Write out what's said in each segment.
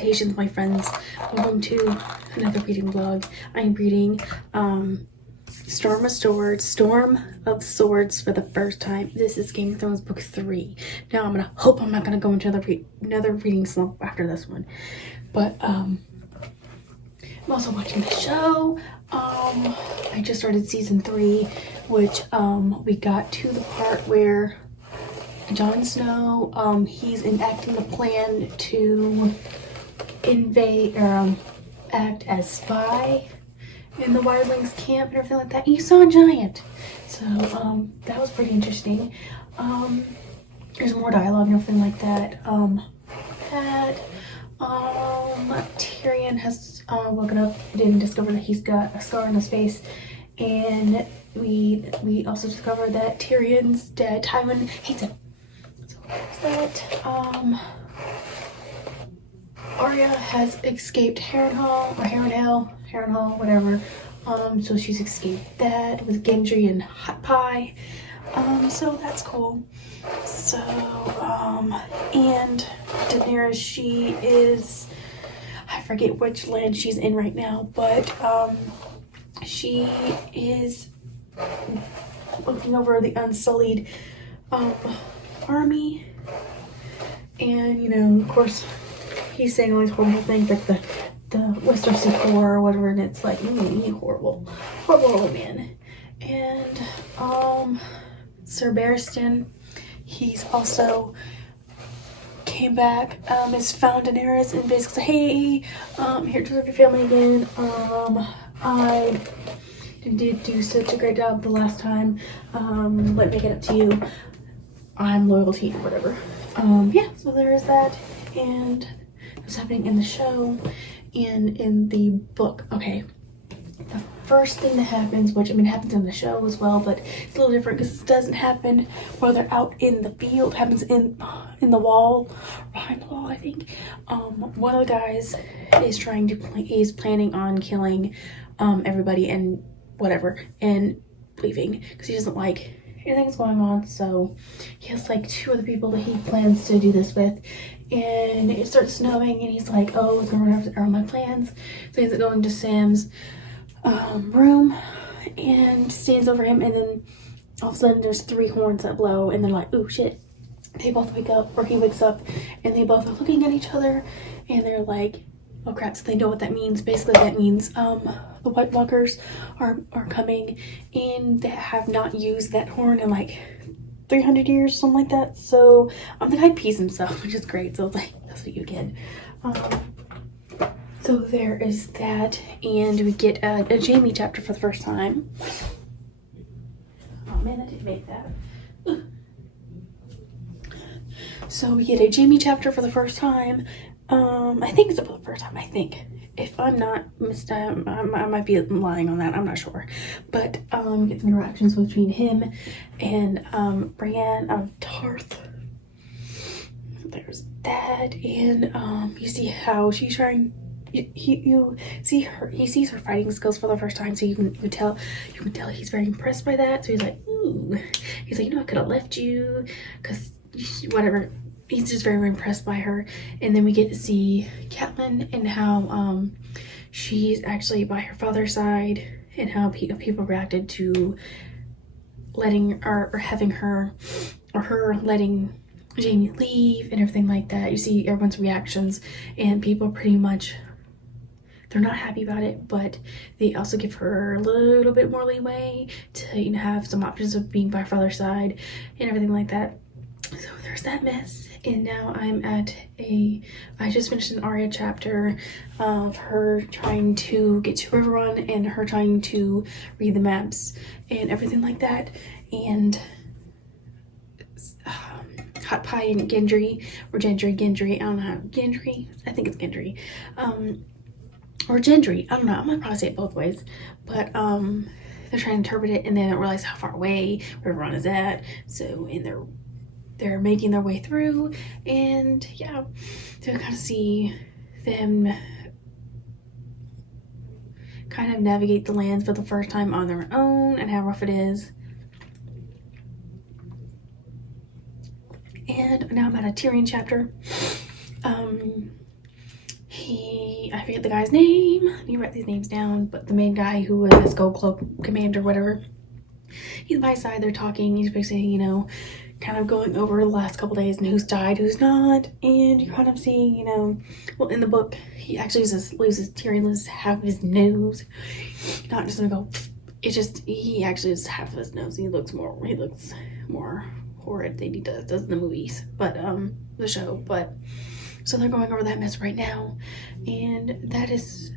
Salutations, my friends. Welcome to another reading vlog. I'm reading Strom of Swords for the first time. This is Game of Thrones book 3. Now I'm not gonna go into another reading slump after this one. But I'm also watching the show. I just started season 3, which we got to the part where Jon Snow, he's enacting the plan to invade or act as spy in the wildlings camp and everything like that. And you saw a giant, so that was pretty interesting. There's more dialogue and everything like that. Tyrion has woken up, didn't discover that he's got a scar on his face, and we also discovered that Tyrion's dad, Tywin, hates him. So that Arya has escaped Harrenhal, whatever. So she's escaped that with Gendry and Hot Pie. So that's cool. So, and Daenerys, she is, I forget which land she's in right now, but she is looking over the Unsullied army, and you know, of course, he's saying all these horrible things like the Westerosi Corps or whatever, and it's like, horrible man. And Sir Barristan, he's also came back, has found Daenerys and basically said, hey, here to serve your family again. I did do such a great job the last time. Let me make it up to you. I'm loyal to you, whatever. Yeah, so there is that, and what's happening in the show and in the book. Okay, the first thing that happens, which I mean happens in the show as well, but it's a little different because it doesn't happen while they're out in the field. It happens in the wall, behind the wall, I think. One of the guys is planning on killing everybody and whatever and leaving because he doesn't like anything that's going on. So he has like 2 other people that he plans to do this with, and it starts snowing and he's like, oh, it's gonna run over my plans. So he ends up going to Sam's room and stands over him, and then all of a sudden there's 3 horns that blow, and they're like, oh shit. They both wake up, or he wakes up, and they both are looking at each other, and they're like, oh crap. So they know what that means. Basically that means the White Walkers are coming, and they have not used that horn in like 300 years, something like that. So the guy pees himself, which is great. So it's like, that's what you get. So there is that, and we get a Jaime chapter for the first time. Oh man, I didn't make that. Ugh. So we get a Jaime chapter for the first time. I think it's for the first time, I think. If I'm not mistaken, I might be lying on that, I'm not sure. But get some interactions between him and Brienne of Tarth. There's that, and you see how she's trying. You see her. He sees her fighting skills for the first time, so you can tell he's very impressed by that. So he's like, ooh. He's like, you know, I could have left you, cause whatever. He's just very, very impressed by her. And then we get to see Catelyn and how she's actually by her father's side, and how people reacted to letting or having her, or her letting Jaime leave and everything like that. You see everyone's reactions, and people pretty much, they're not happy about it, but they also give her a little bit more leeway to, you know, have some options of being by her father's side and everything like that. So there's that mess. And now I just finished an Arya chapter of her trying to get to Riverrun, and her trying to read the maps and everything like that. And Hot Pie and Gendry, or Gendry, I don't know how, Gendry? I think it's Gendry. Or Gendry, I don't know, I'm gonna probably say it both ways. But they're trying to interpret it, and they don't realize how far away Riverrun is at. So, and they're making their way through, and yeah, to kind of see them kind of navigate the lands for the first time on their own, and how rough it is. And now I'm at a Tyrion chapter. I forget the guy's name. You write these names down, but the main guy who was his Gold Cloak commander, whatever, he's by his side. They're talking. He's basically, you know, kind of going over the last couple days and who's died, who's not, and you're kind of seeing, you know, well, in the book, he actually Tyrion loses half of his nose. Not just gonna go. It's just he actually loses half of his nose. He looks more horrid than he does in the movies, but the show. But so they're going over that mess right now, and that is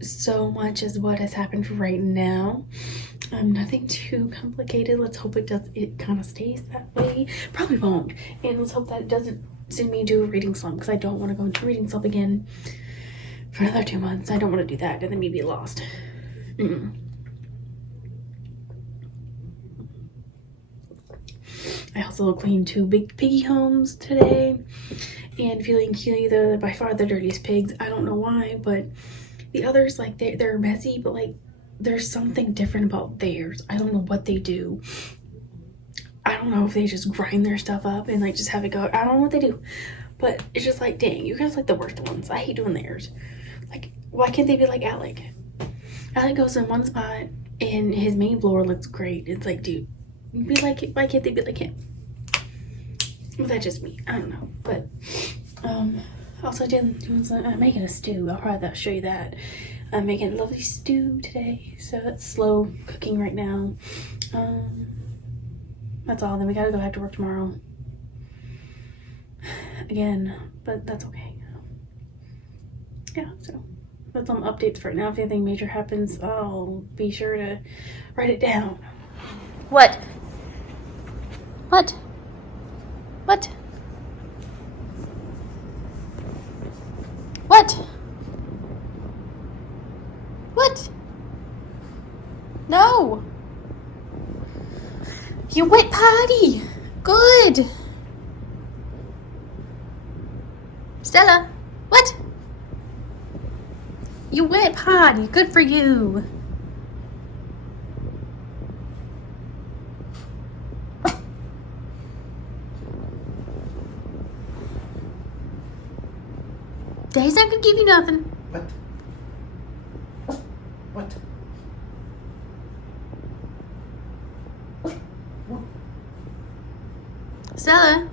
so much as what has happened right now. Nothing too complicated. Let's hope it kind of stays that way. Probably won't. And let's hope that it doesn't send me into a reading slump, because I don't want to go into a reading slump again for another 2 months. I don't want to do that and then me be lost. I also cleaned 2 big piggy homes today, and feeling they're by far the dirtiest pigs. I don't know why, but the others, like, they're messy, but like there's something different about theirs. I don't know what they do. I don't know if they just grind their stuff up and like just have it go. I don't know what they do, but it's just like, dang, you guys like the worst ones. I hate doing theirs. Like, why can't they be like Alec? Alec goes in one spot and his main floor looks great. It's like, dude, be like it. Why can't they be like him? Well, that's just me. I don't know, but also I'm making a stew. I'll probably show you that. I'm making a lovely stew today, so it's slow cooking right now. That's all. Then we gotta go back to work tomorrow again, but that's okay. Yeah, so that's some updates for right now. If anything major happens, I'll be sure to write it down. What? What? What? What? What? No. You went potty. Good. Stella, what? You went potty. Good for you. Daddy's not gonna give you nothing. What? What? Stella,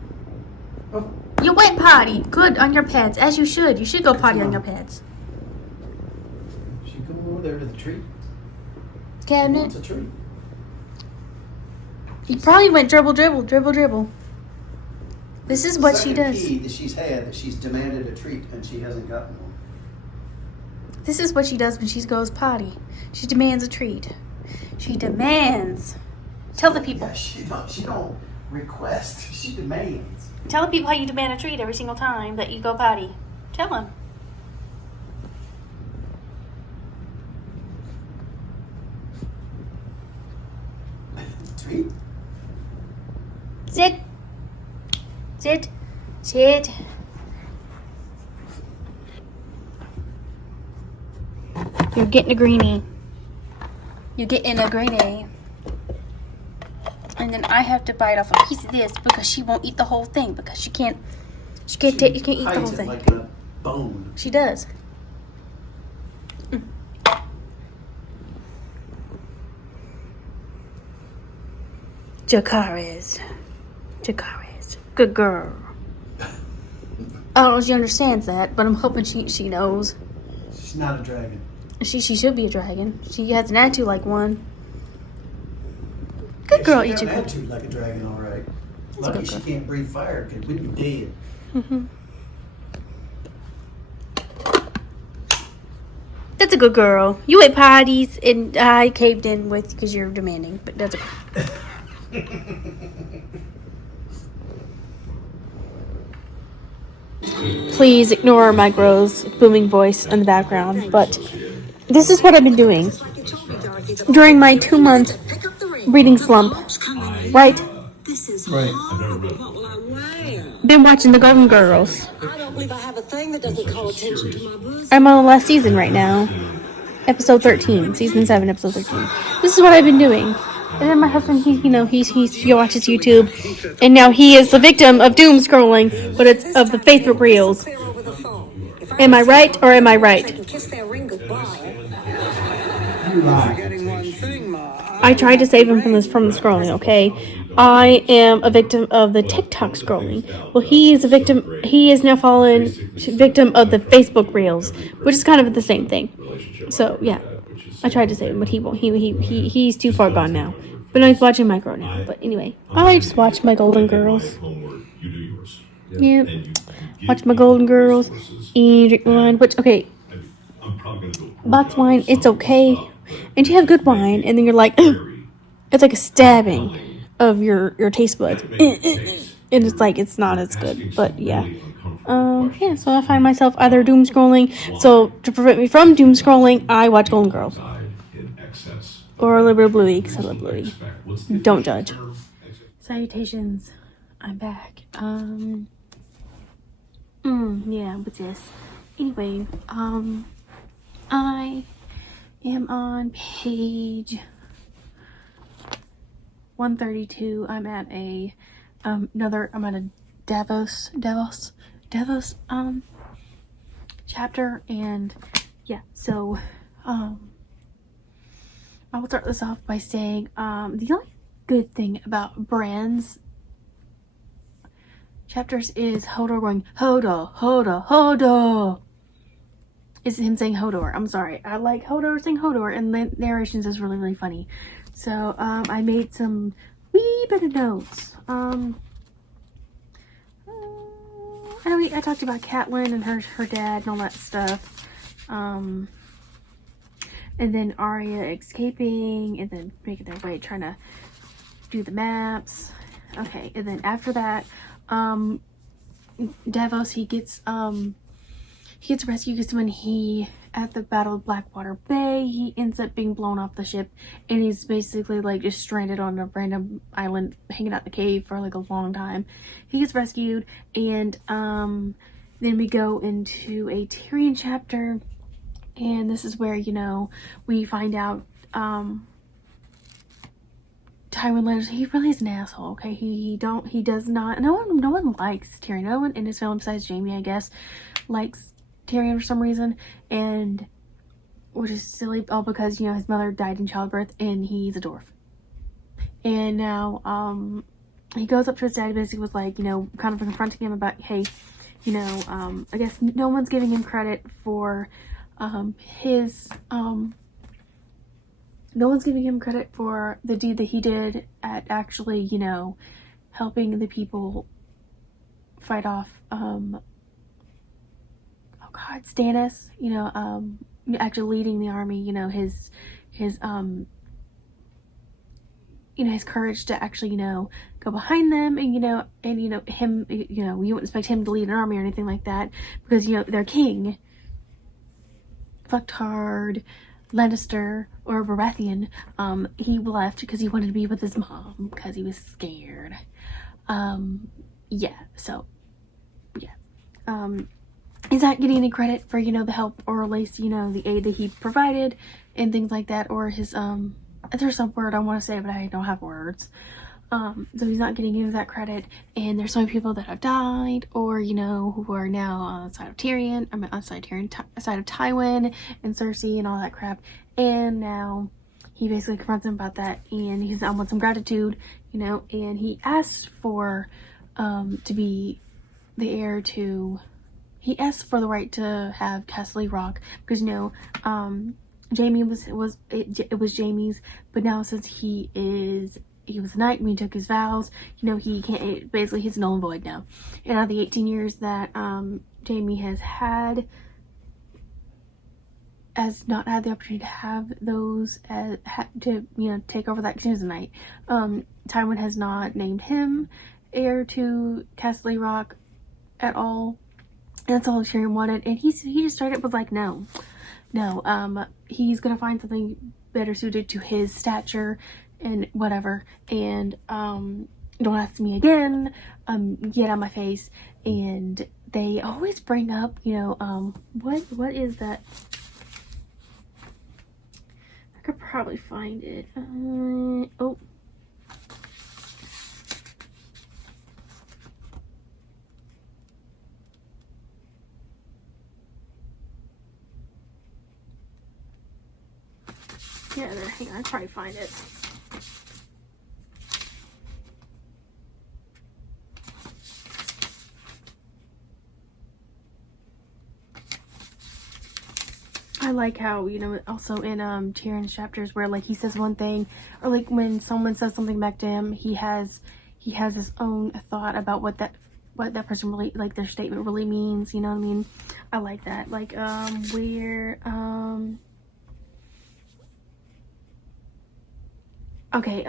Oh, you went potty. Good, on your pads, as you should. You should go potty on your pads. she going over there to the tree? She Cabinet. wants a tree. You probably went dribble, dribble, dribble, dribble. This is what she does. Key that she's had that she's demanded a treat and she hasn't gotten one. This is what she does when she goes potty. She demands a treat. She demands. Tell the people. Yeah, she don't request. She demands. Tell the people how you demand a treat every single time that you go potty. Tell them. Treat? Sit. Sit. Sit. You're getting a greenie. You're getting a greenie. And then I have to bite off a piece of this because she won't eat the whole thing because she can't you can't eat the whole hides it thing. like a bone. She does. Jakaris. Good girl. I don't know if she understands that, but I'm hoping she knows. She's not a dragon. She should be a dragon. She has an attitude like one. Good girl, She got an Ichigo. attitude like a dragon, all right. Lucky she can't breathe fire because we'd be dead. Mm-hmm. That's a good girl. You ate potties, and I caved in with because you're demanding, but that's okay. Please ignore my Gro's booming voice in the background, but this is what I've been doing during my 2-month reading slump, right? Right. Been watching the Golden Girls. I don't believe I have a thing that doesn't call attention to my bosom. I'm on the last season right now. Episode 13. Season 7, episode 13. This is what I've been doing. And then my husband, he watches YouTube. And now he is the victim of doom scrolling, but it's of the Facebook Reels. Clear over the phone. If I Am I right or am I right? They can kiss their ring goodbye. You lie. Forgetting one thing, Ma. I tried to save him from the scrolling, okay? I am a victim of the TikTok scrolling. Well, he is a victim. He is now fallen victim of the Facebook Reels, which is kind of the same thing. So yeah, I tried to save him, but he won't. He's too far gone now. But now he's watching my girl now. But anyway, I just watched my Golden Girls. Yeah, watch my Golden Girls and drink wine. Which okay, box wine, it's okay, and you have good wine, and then you're like, it's like a stabbing of your taste buds, and it's like it's not as good. But yeah, yeah. So I find myself either doom scrolling. So to prevent me from doom scrolling, I watch Golden Girls or a little bit of Bluey because I love Bluey. Don't judge. Salutations, I'm back. Yeah, what's this? Anyway, I am on page 132. I'm at a I'm at a Davos chapter, and yeah, so I will start this off by saying the only good thing about Bran's chapters is Hodor going Hodor. Is him saying Hodor. I'm sorry. I like Hodor saying Hodor, and the narrations is really, really funny. So, I made some wee bit of notes. I talked about Catelyn and her dad and all that stuff. And then Arya escaping, and then making their way, trying to do the maps. Okay, and then after that, Davos, he gets rescued because when at the Battle of Blackwater Bay, he ends up being blown off the ship, and he's basically like just stranded on a random island, hanging out in the cave for like a long time. He gets rescued, and then we go into a Tyrion chapter, and this is where, we find out Tywin Lannister, he really is an asshole, okay? He does not, no one likes Tyrion. No one in his family besides Jaime, I guess, likes Tyrion for some reason, and which is silly, all because his mother died in childbirth and he's a dwarf. And now he goes up to his dad, basically was like, kind of confronting him about, hey, I guess no one's giving him credit for no one's giving him credit for the deed that he did at actually helping the people fight off Stannis, actually leading the army, his courage to actually, go behind them, and, him, you wouldn't expect him to lead an army or anything like that, because, their king, fucked hard, Lannister, or Baratheon, he left because he wanted to be with his mom, because he was scared. He's not getting any credit for, the help, or at least, the aid that he provided and things like that, or his, there's some word I want to say, but I don't have words. So he's not getting any of that credit, and there's so many people that have died, or, who are now on the side of Tyrion, side of Tywin and Cersei and all that crap, and now he basically confronts him about that, and he's wants some gratitude, and he asked for, to be the heir to, he asked for the right to have Castle Rock, because Jaime it was Jaime's, but now since he was a knight when he took his vows, he can't, basically he's null and void now. And out of the 18 years that Jaime has not had the opportunity to have those to take over that, because he was a knight. Tywin has not named him heir to Castle Rock at all. That's all Tyrion wanted, and he just straight up was like, no, he's gonna find something better suited to his stature and whatever, and don't ask me again, get out of my face. And they always bring up, what is that? I could probably find it. Oh. Yeah, there. Hang on, I'll probably find it. I like how, you know, also in Tyrion's chapters where like he says one thing, or like when someone says something back to him, he has his own thought about what that person really, like, their statement really means, you know what I mean? I like that. Like where okay,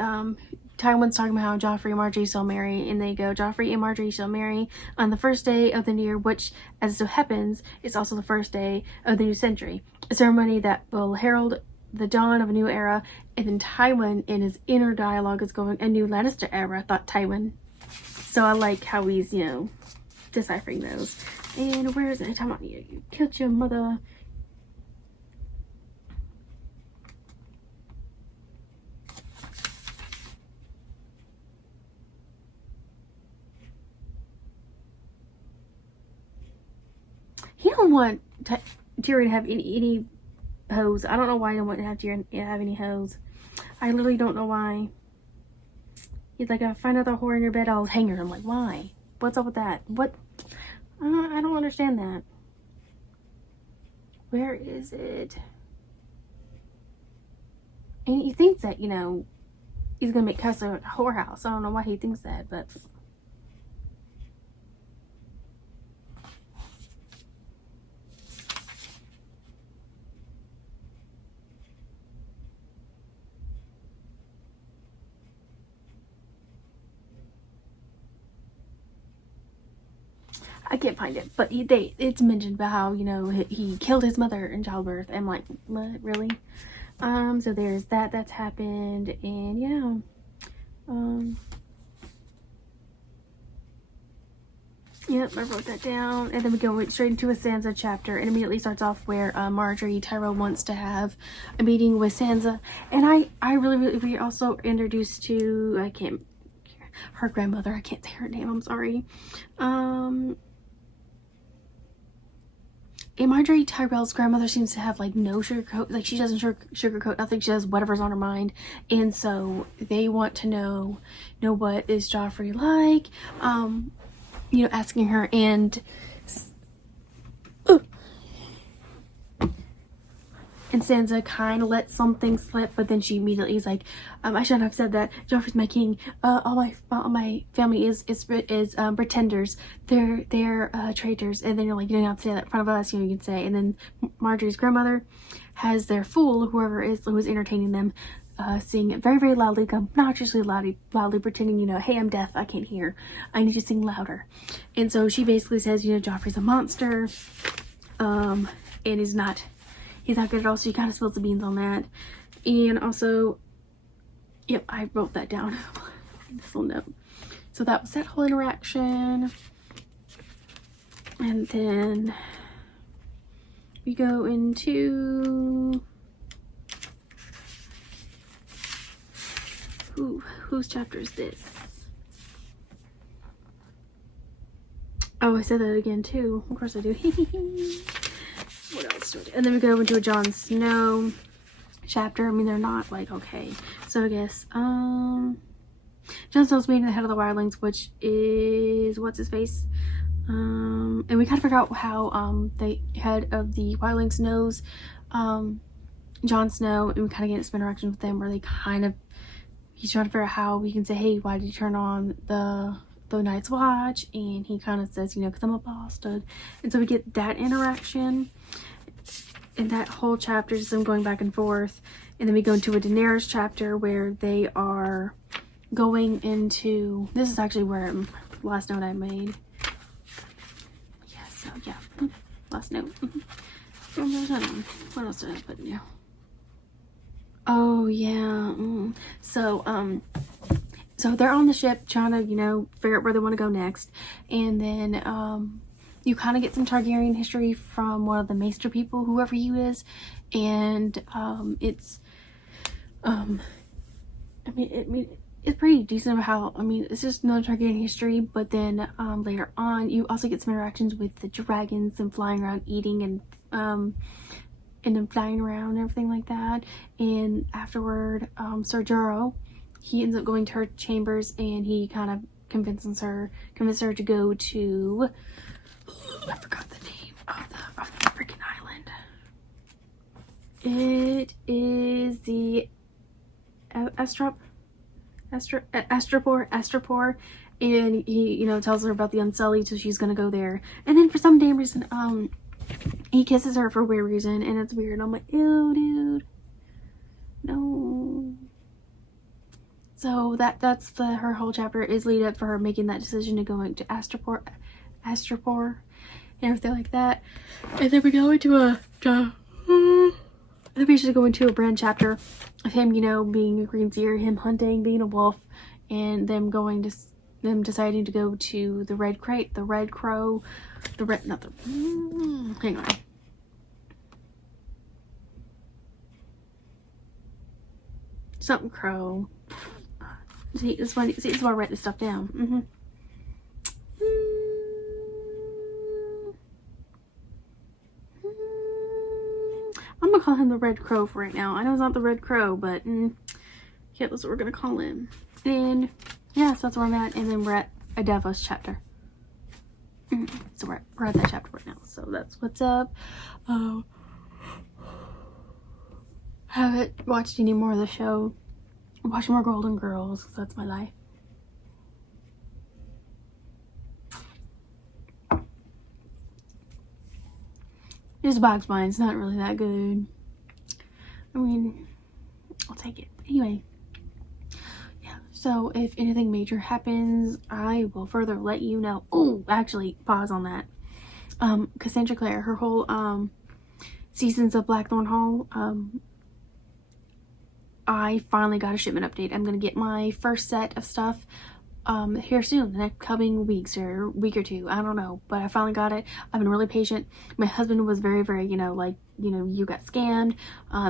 Tywin's talking about how Joffrey and Marjorie shall marry, and they go, Joffrey and Marjorie shall marry on the first day of the new year, which, as so happens, is also the first day of the new century. A ceremony that will herald the dawn of a new era. And then Tywin, in his inner dialogue, is going, a new Lannister era, thought Tywin. So I like how he's, you know, deciphering those. And where is it? Come on, you killed your mother. He don't want Tyrion to have any hoes. I don't know why he don't want to have Tyrion have any hoes. I literally don't know why. He's like, I find another whore in your bed, I'll hang her. I'm like, why? What's up with that? What? I don't understand that. Where is it? And he thinks that, you know, he's gonna make Castle a whorehouse. I don't know why he thinks that, but I can't find it. But it's mentioned about how, you know, he killed his mother in childbirth. And I'm like, what, really? So there's that's happened, and yeah. Yep, I wrote that down. And then we go straight into a Sansa chapter. And immediately starts off where Marjorie Tyrell wants to have a meeting with Sansa. And I really, we also introduced to, her grandmother. I can't say her name. I'm sorry. And Marjorie Tyrell's grandmother seems to have like no sugarcoat. Like she doesn't sugarcoat nothing. She does whatever's on her mind. And so they want to know what is Joffrey like. You know, asking her, and Sansa kind of lets something slip, but then she immediately is like, I shouldn't have said that. Joffrey's my king. All my family is pretenders. They're traitors. And then you're like, you don't have to say that in front of us. You know, you can say. And then Marjorie's grandmother has their fool, whoever is who's entertaining them, sing very, very loudly, obnoxiously loudly, pretending, you know, hey, I'm deaf, I can't hear, I need you to sing louder. And so she basically says, you know, Joffrey's a monster, and he's not good at all. So she kind of spills the beans on that. And also, yep, I wrote that down in this little note. So that was that whole interaction. And then we go into whose chapter is this? Oh, I said that again too. Of course I do. What else do I do? And then we go into a Jon Snow chapter. I mean, they're not like, okay. So I guess Jon Snow's meeting the head of the wildlings, which is what's his face? And we kind of figure out how the head of the wildlings knows Jon Snow, and we kind of get some interaction with them where they kind of, he's trying to figure out how we can say, hey, why did you turn on the Night's Watch? And he kind of says, you know, because I'm a bastard. And so we get that interaction. And that whole chapter is them going back and forth. And then we go into a Daenerys chapter where they are going into, this is actually where last note I made. Yeah, so yeah, last note. What else did I put in there? Oh yeah. So they're on the ship trying to, you know, figure out where they want to go next. And then you kind of get some Targaryen history from one of the Maester people, whoever he is. And it's it's pretty decent about how, I mean, it's just no Targaryen history. But then later on you also get some interactions with the dragons and flying around eating and and then flying around and everything like that. And afterward, Sir Juro, he ends up going to her chambers, and he kind of convinces her to go to, I forgot the name of the freaking island. It is the Astropor, and he, you know, tells her about the Unsullied, so she's gonna go there. And then for some damn reason, he kisses her for a weird reason, and it's weird. I'm like, ew, dude, no. So that's her whole chapter is lead up for her making that decision to go into Astropor, and everything like that. And then we go into then we should go into a brand chapter of him, you know, being a green seer, him hunting, being a wolf, and them deciding to go to the Red Crate, the Red Crow, hang on. Something Crow. See, it's funny. See, it's why I write this stuff down. I'm gonna call him the Red Crow for right now. I know it's not the Red Crow, but yeah, that's what we're gonna call him. And yeah, so that's where I'm at. And then we're at a Davos chapter. So we're at that chapter right now. So that's what's up. Haven't watched any more of the show. Watch more Golden Girls, because that's my life. It's Box Mine. It's not really that good. I mean, I'll take it. Anyway. Yeah. So, if anything major happens, I will further let you know. Oh, actually, pause on that. Cassandra Clare, her whole, seasons of Blackthorn Hall, I finally got a shipment update. I'm going to get my first set of stuff here soon, the next coming weeks or week or two. I don't know, but I finally got it. I've been really patient. My husband was very, very, you know, like, you know, you got scammed.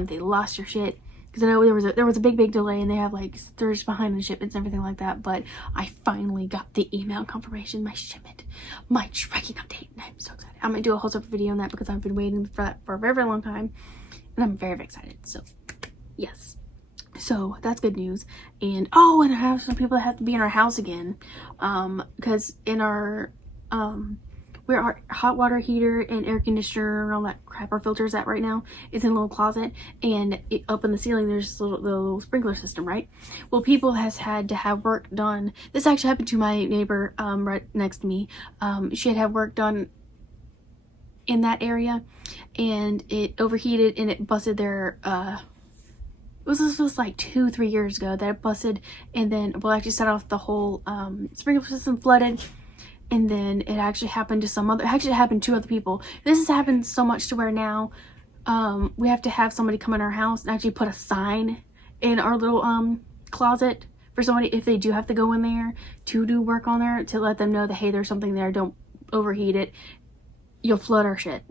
They lost your shit. Because I know there was a big delay, and they have like they're just behind the shipments and everything like that. But I finally got the email confirmation, my shipment, my tracking update, and I'm so excited. I'm going to do a whole separate video on that because I've been waiting for that for a very, very long time. And I'm very, very excited. So, yes. So that's good news. And oh, and I have some people that have to be in our house again, because in our where our hot water heater and air conditioner and all that crap, our filters at right now, is in a little closet, and up in the ceiling there's the little sprinkler system, right? Well, people has had to have work done. This actually happened to my neighbor right next to me. She had work done in that area, and it overheated, and it busted their this was like 2-3 years ago that it busted, and then actually set off the whole sprinkler system, flooded, and then it actually happened to it happened to other people. This has happened so much to where now we have to have somebody come in our house and actually put a sign in our little closet for somebody, if they do have to go in there to do work on there, to let them know that, hey, there's something there, don't overheat it, you'll flood our shit.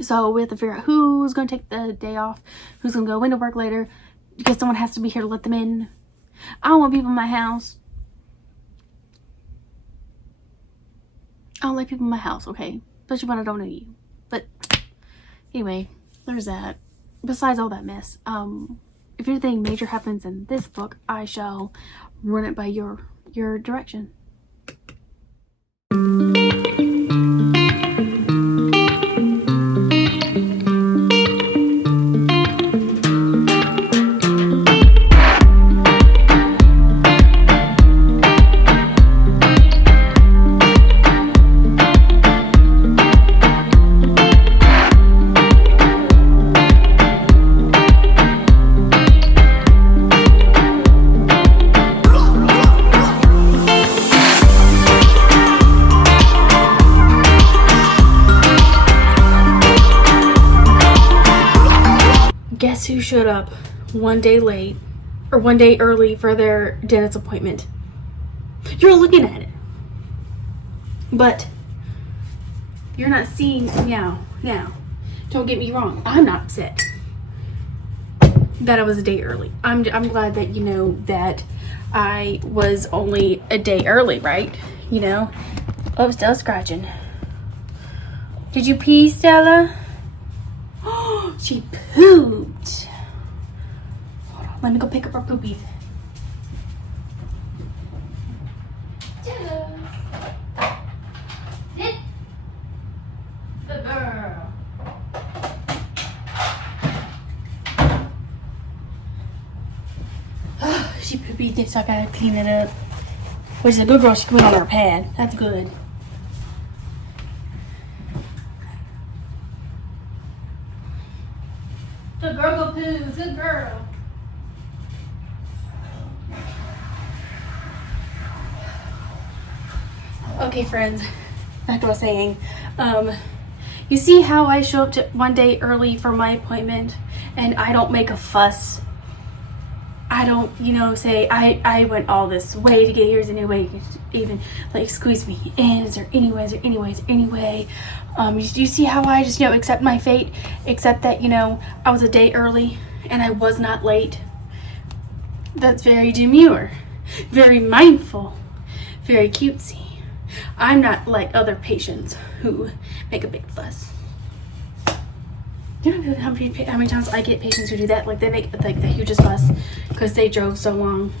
So we have to figure out who's going to take the day off, who's going to go into work later, because someone has to be here to let them in. I don't want people in my house. I don't like people in my house, okay? Especially when I don't know you. But anyway, there's that. Besides all that mess, if anything major happens in this book, I shall run it by your direction. Guess who showed up one day late, or one day early for their dentist appointment? You're looking at it, but you're not seeing now. Don't get me wrong, I'm not upset that I was a day early. I'm glad that you know that I was only a day early, right? You know. Oh, still scratching. Did you pee, Stella? She pooped. Hold on, let me go pick up her poopies. Sit. Good girl. She pooped, so I gotta clean it up. Which is a good girl, she can put on her pad. That's good. Good girl, go poo. Good girl. Okay, friends. Back to what I was saying. You see how I show up to one day early for my appointment, and I don't make a fuss. I don't, say I went all this way to get here. Is there any way you can even like squeeze me in? Is there any way? Is there any way? Is there any way? You see how I just accept my fate, accept that I was a day early and I was not late. That's very demure, very mindful, very cutesy. I'm not like other patients who make a big fuss. You know how many times I get patients who do that? Like they make like the hugest fuss because they drove so long.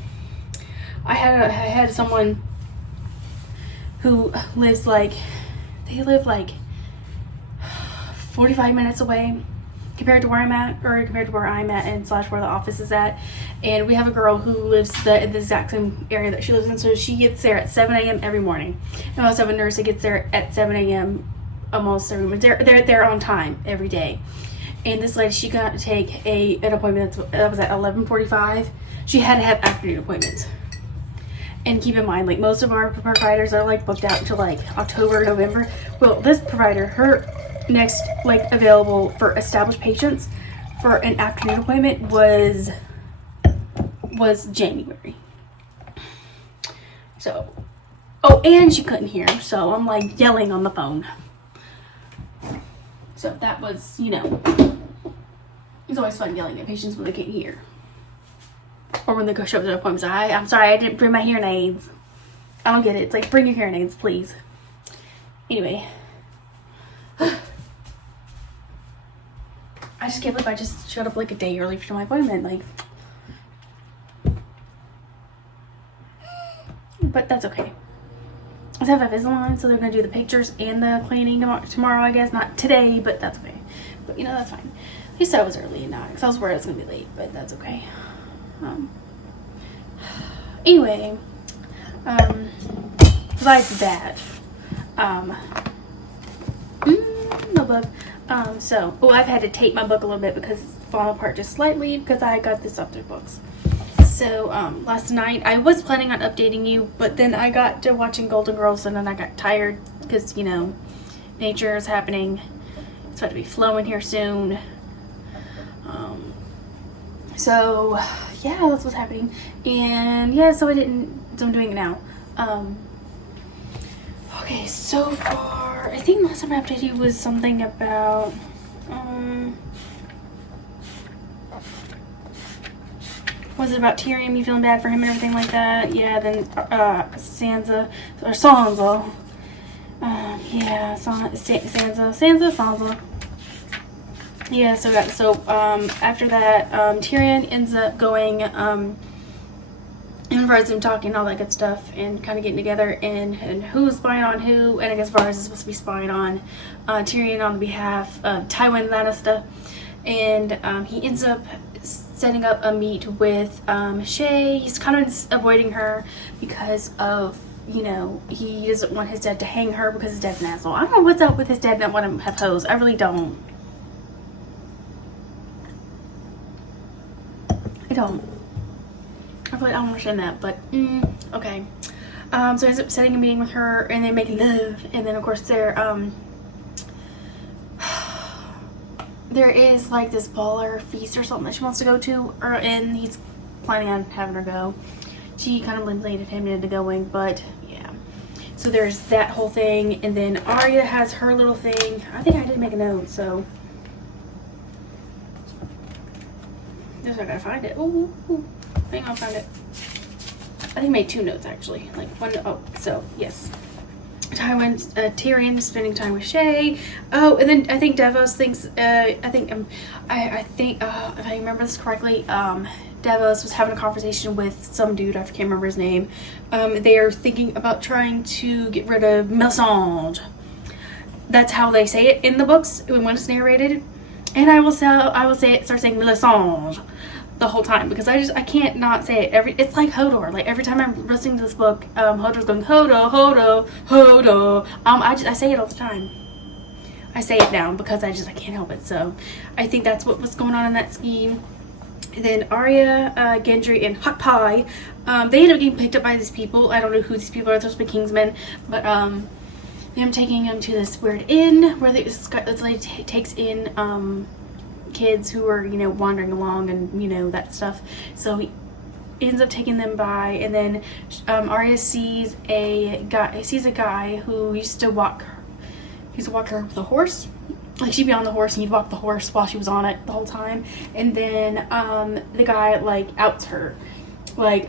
I had someone who lives like 45 minutes away compared to where I'm at, or compared to where I'm at and / where the office is at. And we have a girl who lives in the exact same area that she lives in, so she gets there at 7 a.m. every morning. And I also have a nurse that gets there at 7 a.m. almost every morning. They're on time every day. And this lady, she got to take an appointment that was at 11:45. She had to have afternoon appointments. And keep in mind, like most of our providers are like booked out until like October, November. Well, this provider, her next like available for established patients for an afternoon appointment was January. So, oh, and she couldn't hear, so I'm like yelling on the phone. So that was, it's always fun yelling at patients when they can't hear. Or when they go show up to appointments. I'm sorry, I didn't bring my hearing aids. I don't get it. It's like, bring your hearing aids, please. Anyway. I just can't believe I just showed up like a day early for my appointment. Like, but that's okay. I have Invisalign, so they're going to do the pictures and the cleaning tomorrow, I guess. Not today, but that's okay. But, that's fine. At least I was early and not, because I was worried I was going to be late, but that's okay. Anyway, besides that, no book. I've had to tape my book a little bit because it's falling apart just slightly because I got this off their books. So, last night, I was planning on updating you, but then I got to watching Golden Girls and then I got tired because, nature is happening. It's about to be flowing here soon. So, yeah, that's what's happening. And, yeah, so I'm doing it now. Okay, so far, I think last time I updated you was something about, was it about Tyrion, me feeling bad for him and everything like that? Yeah, then, Sansa. Sansa. Yeah, after that, Tyrion ends up going, and Varys and talking and all that good stuff and kind of getting together and who's spying on who, and I guess Varys is supposed to be spying on Tyrion on behalf of Tywin Lannister, and he ends up setting up a meet with Shay. He's kind of avoiding her because of, he doesn't want his dad to hang her because his dad's an asshole. I don't know what's up with his dad not wanting to have hoes. I really don't. I really don't understand that, but okay. So he ends up setting a meeting with her, and they make love, and then of course there is like this baller feast or something that she wants to go to, and he's planning on having her go. She kind of manipulated him into going, but yeah. So there's that whole thing, and then Arya has her little thing. I think I did make a note, so. Guess I gotta find it. Ooh. Hang on, I found it. I think I made 2 notes actually. Like one, so yes. Tyrion spending time with Shay. Oh, and then I think Davos thinks. I think if I remember this correctly, Davos was having a conversation with some dude. I can't remember his name. They are thinking about trying to get rid of Melisandre. That's how they say it in the books when it's narrated. And I will start saying Melisandre the whole time because I can't not say it. It's like Hodor. Like every time I'm listening to this book, Hodor's going Hodor. I say it all the time. I say it now because I can't help it. So I think that's what was going on in that scheme. And then Arya, Gendry, and Hot Pie, they end up getting picked up by these people. I don't know who these people are. They're supposed to be Kingsmen, but them taking them to this weird inn where this lady takes in kids who are wandering along and that stuff. So he ends up taking them by, and then Arya sees a guy who used to walk her with a horse. Like she'd be on the horse and he'd walk the horse while she was on it the whole time. And then the guy like outs her, like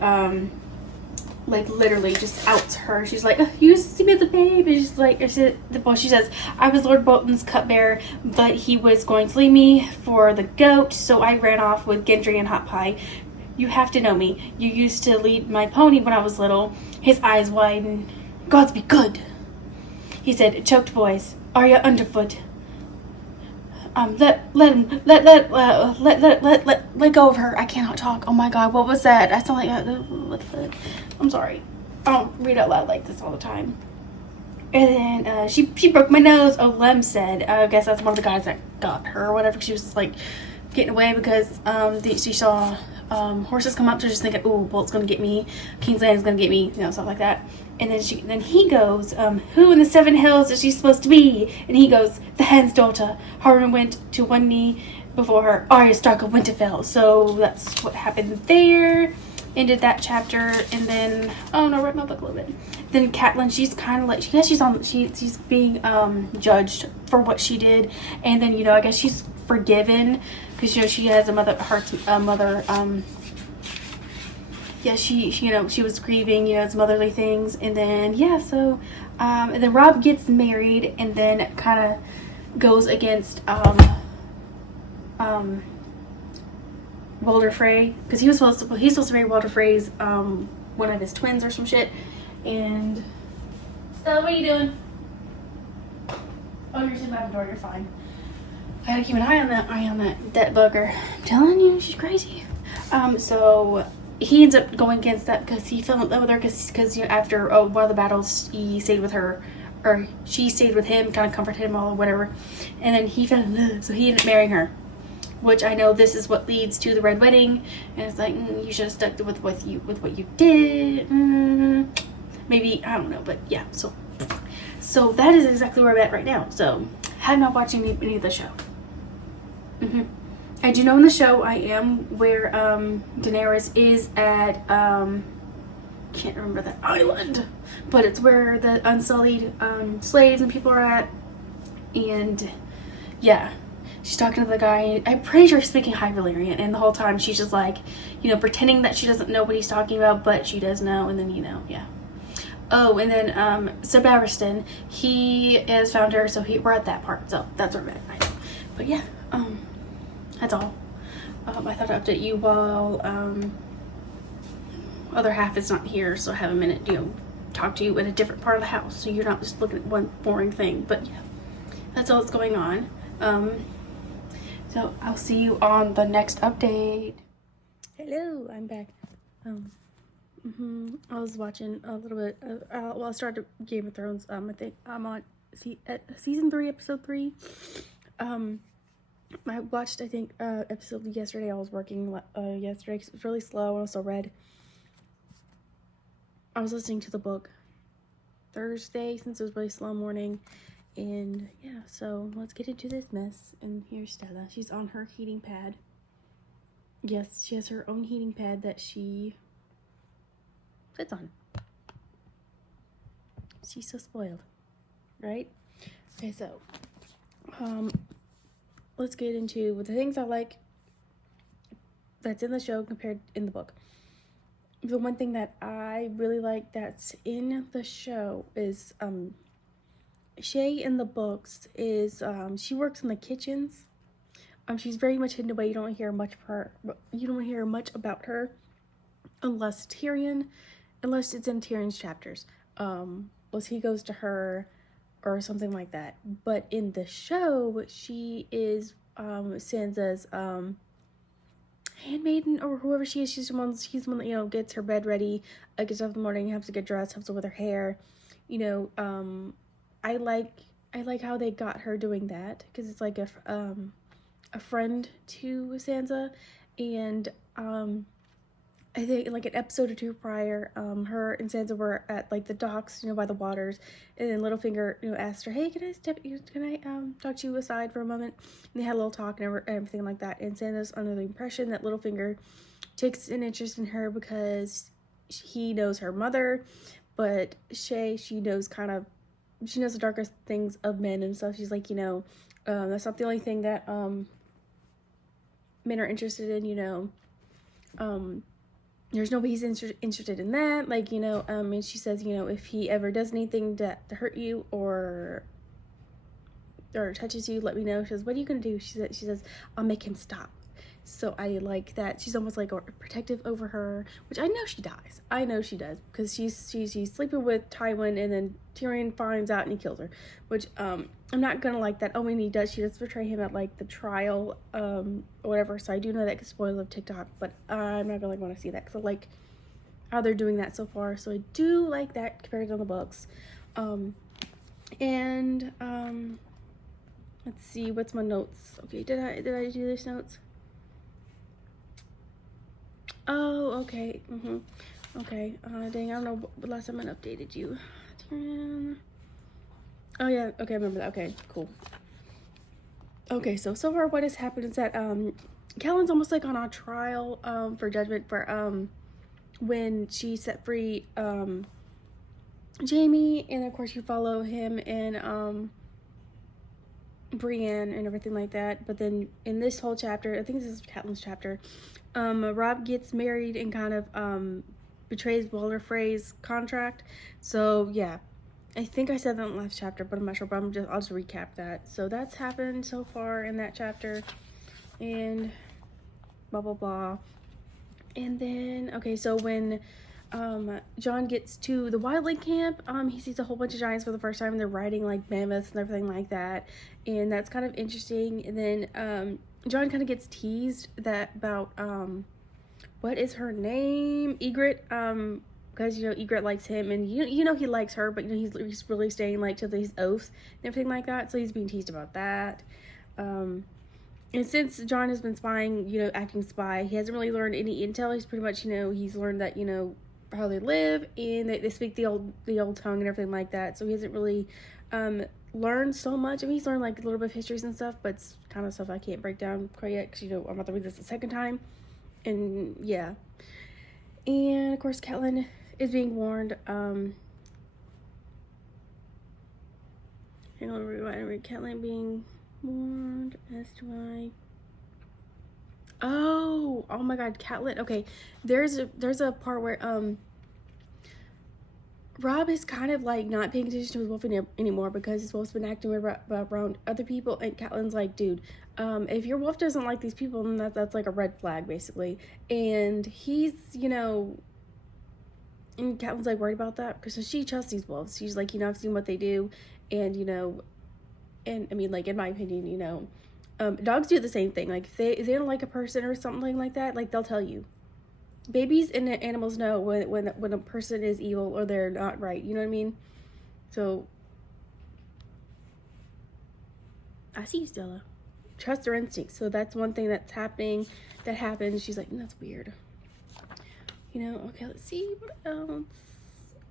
literally just outs her. She's like, you see me as a babe. And she's like, she says, I was Lord Bolton's cupbearer, but he was going to leave me for the goat, so I ran off with Gendry and Hot Pie. You have to know me. You used to lead my pony when I was little. His eyes widened. Gods be good. He said, choked voice, Arya underfoot. Let go of her. I cannot talk. Oh my god, what was that? I sound like I'm sorry. I don't read out loud like this all the time. And then she broke my nose. Oh, Lem said. I guess that's one of the guys that got her or whatever. She was like getting away because she saw horses come up. So she's thinking, oh, Bolt's gonna get me. King's Landing's gonna get me. Something like that. And then he goes, who in the Seven Hills is she supposed to be? And he goes, the Hand's daughter. Harwin went to one knee before her, Arya Stark of Winterfell. So that's what happened there. Ended that chapter, and then I read my book a little bit. Then Catelyn, she's kind of like she's being judged for what she did, and then I guess she's forgiven because she has a mother. She was grieving, it's motherly things, and then and then Rob gets married, and then kind of goes against Walder Frey, because he's supposed to marry Walder Frey's one of his twins or some shit. And Stella, what are you doing? Oh, you're sitting by the door. You're fine. I gotta keep an eye on that bugger. I'm telling you, she's crazy. So he ends up going against that because he fell in love with her because after one of the battles he stayed with her, or she stayed with him, kind of comforted him all or whatever, and then he fell in love, so he ended up marrying her. Which I know this is what leads to the Red Wedding, and it's like you should have stuck with what you did. Maybe I don't know, but yeah. So that is exactly where I'm at right now. So have not watched any of the show. I do know in the show I am where Daenerys is at. Can't remember that island, but it's where the Unsullied slaves and people are at, and yeah. She's talking to the guy. I'm pretty sure she's speaking High Valyrian, and the whole time she's just like, pretending that she doesn't know what he's talking about, but she does know, and then, yeah. Oh, and then, Sir Barristan, he has found her, so we're at that part, so that's where we're at. But yeah, that's all. I thought I'd update you while, other half is not here, so I have a minute, talk to you in a different part of the house, so you're not just looking at one boring thing, but yeah, that's all that's going on. So I'll see you on the next update. Hello, I'm back. I was watching a little bit. I started Game of Thrones. I think I'm on season 3, episode 3. I watched episode yesterday. I was working yesterday because it was really slow. I also read. I was listening to the book Thursday since it was really slow morning. And yeah, so let's get into this mess. And here's Stella. She's on her heating pad. Yes, she has her own heating pad that she sits on. She's so spoiled, right? Okay, so let's get into the things I like that's in the show compared in the book. The one thing that I really like that's in the show is Shay in the books is she works in the kitchens. She's very much hidden away. You don't hear much of her. You don't hear much about her unless it's in Tyrion's chapters. Unless he goes to her or something like that. But in the show, she is Sansa's handmaiden or whoever she is. She's the one that gets her bed ready, gets up in the morning, helps her get dressed, helps her with her hair. I like how they got her doing that because it's like a friend to Sansa, and I think like an episode or two prior, her and Sansa were at like the docks, by the waters, and then Littlefinger, asked her, "Hey, can I talk to you aside for a moment?" And they had a little talk and everything like that. And Sansa's under the impression that Littlefinger takes an interest in her because he knows her mother, but Shay, she knows the darkest things of men and stuff. She's like, that's not the only thing that men are interested in. There's nobody's interested in that, and she says, if he ever does anything to hurt you or touches you, let me know. She says, what are you gonna do? She says, I'll make him stop. So I like that she's almost like protective over her, which I know she does. I know she does because she's sleeping with Tywin, and then Tyrion finds out and he kills her. Which I'm not gonna like that. Oh, and she does portray him at like the trial or whatever. So I do know that could spoil of TikTok, but I'm not gonna want to see that because I like how they're doing that so far. So I do like that compared to the books. Let's see, what's my notes? Okay, did I do these notes? Oh, okay. Okay. Dang, I don't know the last time I updated you. Oh yeah. Okay, I remember that. Okay, cool. Okay, so far what has happened is that Catelyn's almost like on a trial for judgment for when she set free Jaime, and of course you follow him and Brienne and everything like that. But then in this whole chapter, I think this is Catelyn's chapter, Rob gets married and kind of betrays Walder Frey's contract. So yeah, I think I said that in the last chapter, but I'm not sure. But I'll just recap that. So that's happened so far in that chapter, and blah blah blah. And then okay, so when Jon gets to the wildling camp, he sees a whole bunch of giants for the first time, and they're riding like mammoths and everything like that, and that's kind of interesting. And then Jon kind of gets teased about what is her name, Ygritte, because Ygritte likes him, and he likes her, but he's really staying like to his oath and everything like that, so he's being teased about that. And since Jon has been spying, acting spy, he hasn't really learned any intel. He's pretty much, he's learned that, how they live, and they speak the old tongue and everything like that. So he hasn't really learned so much. I mean, he's learned like a little bit of histories and stuff, but it's kind of stuff I can't break down quite yet because I'm about to read this the second time, and yeah. And of course, Catelyn is being warned. Hang on, read Catelyn being warned as to why. Oh my God, Catelyn. Okay, there's a part where Rob is kind of like not paying attention to his wolf anymore because his wolf's been acting around other people, and Catelyn's like, dude, if your wolf doesn't like these people, then that's like a red flag basically. And he's and Catelyn's like worried about that because she trusts these wolves. She's like, I've seen what they do, and and I mean, like, in my opinion, dogs do the same thing. Like, if they don't like a person or something like that, like, they'll tell you. Babies and animals know when a person is evil or they're not right. You know what I mean? So, I see you, Stella. Trust her instincts. So that's one thing that's happening. That happens. She's like, that's weird. Okay, let's see what else.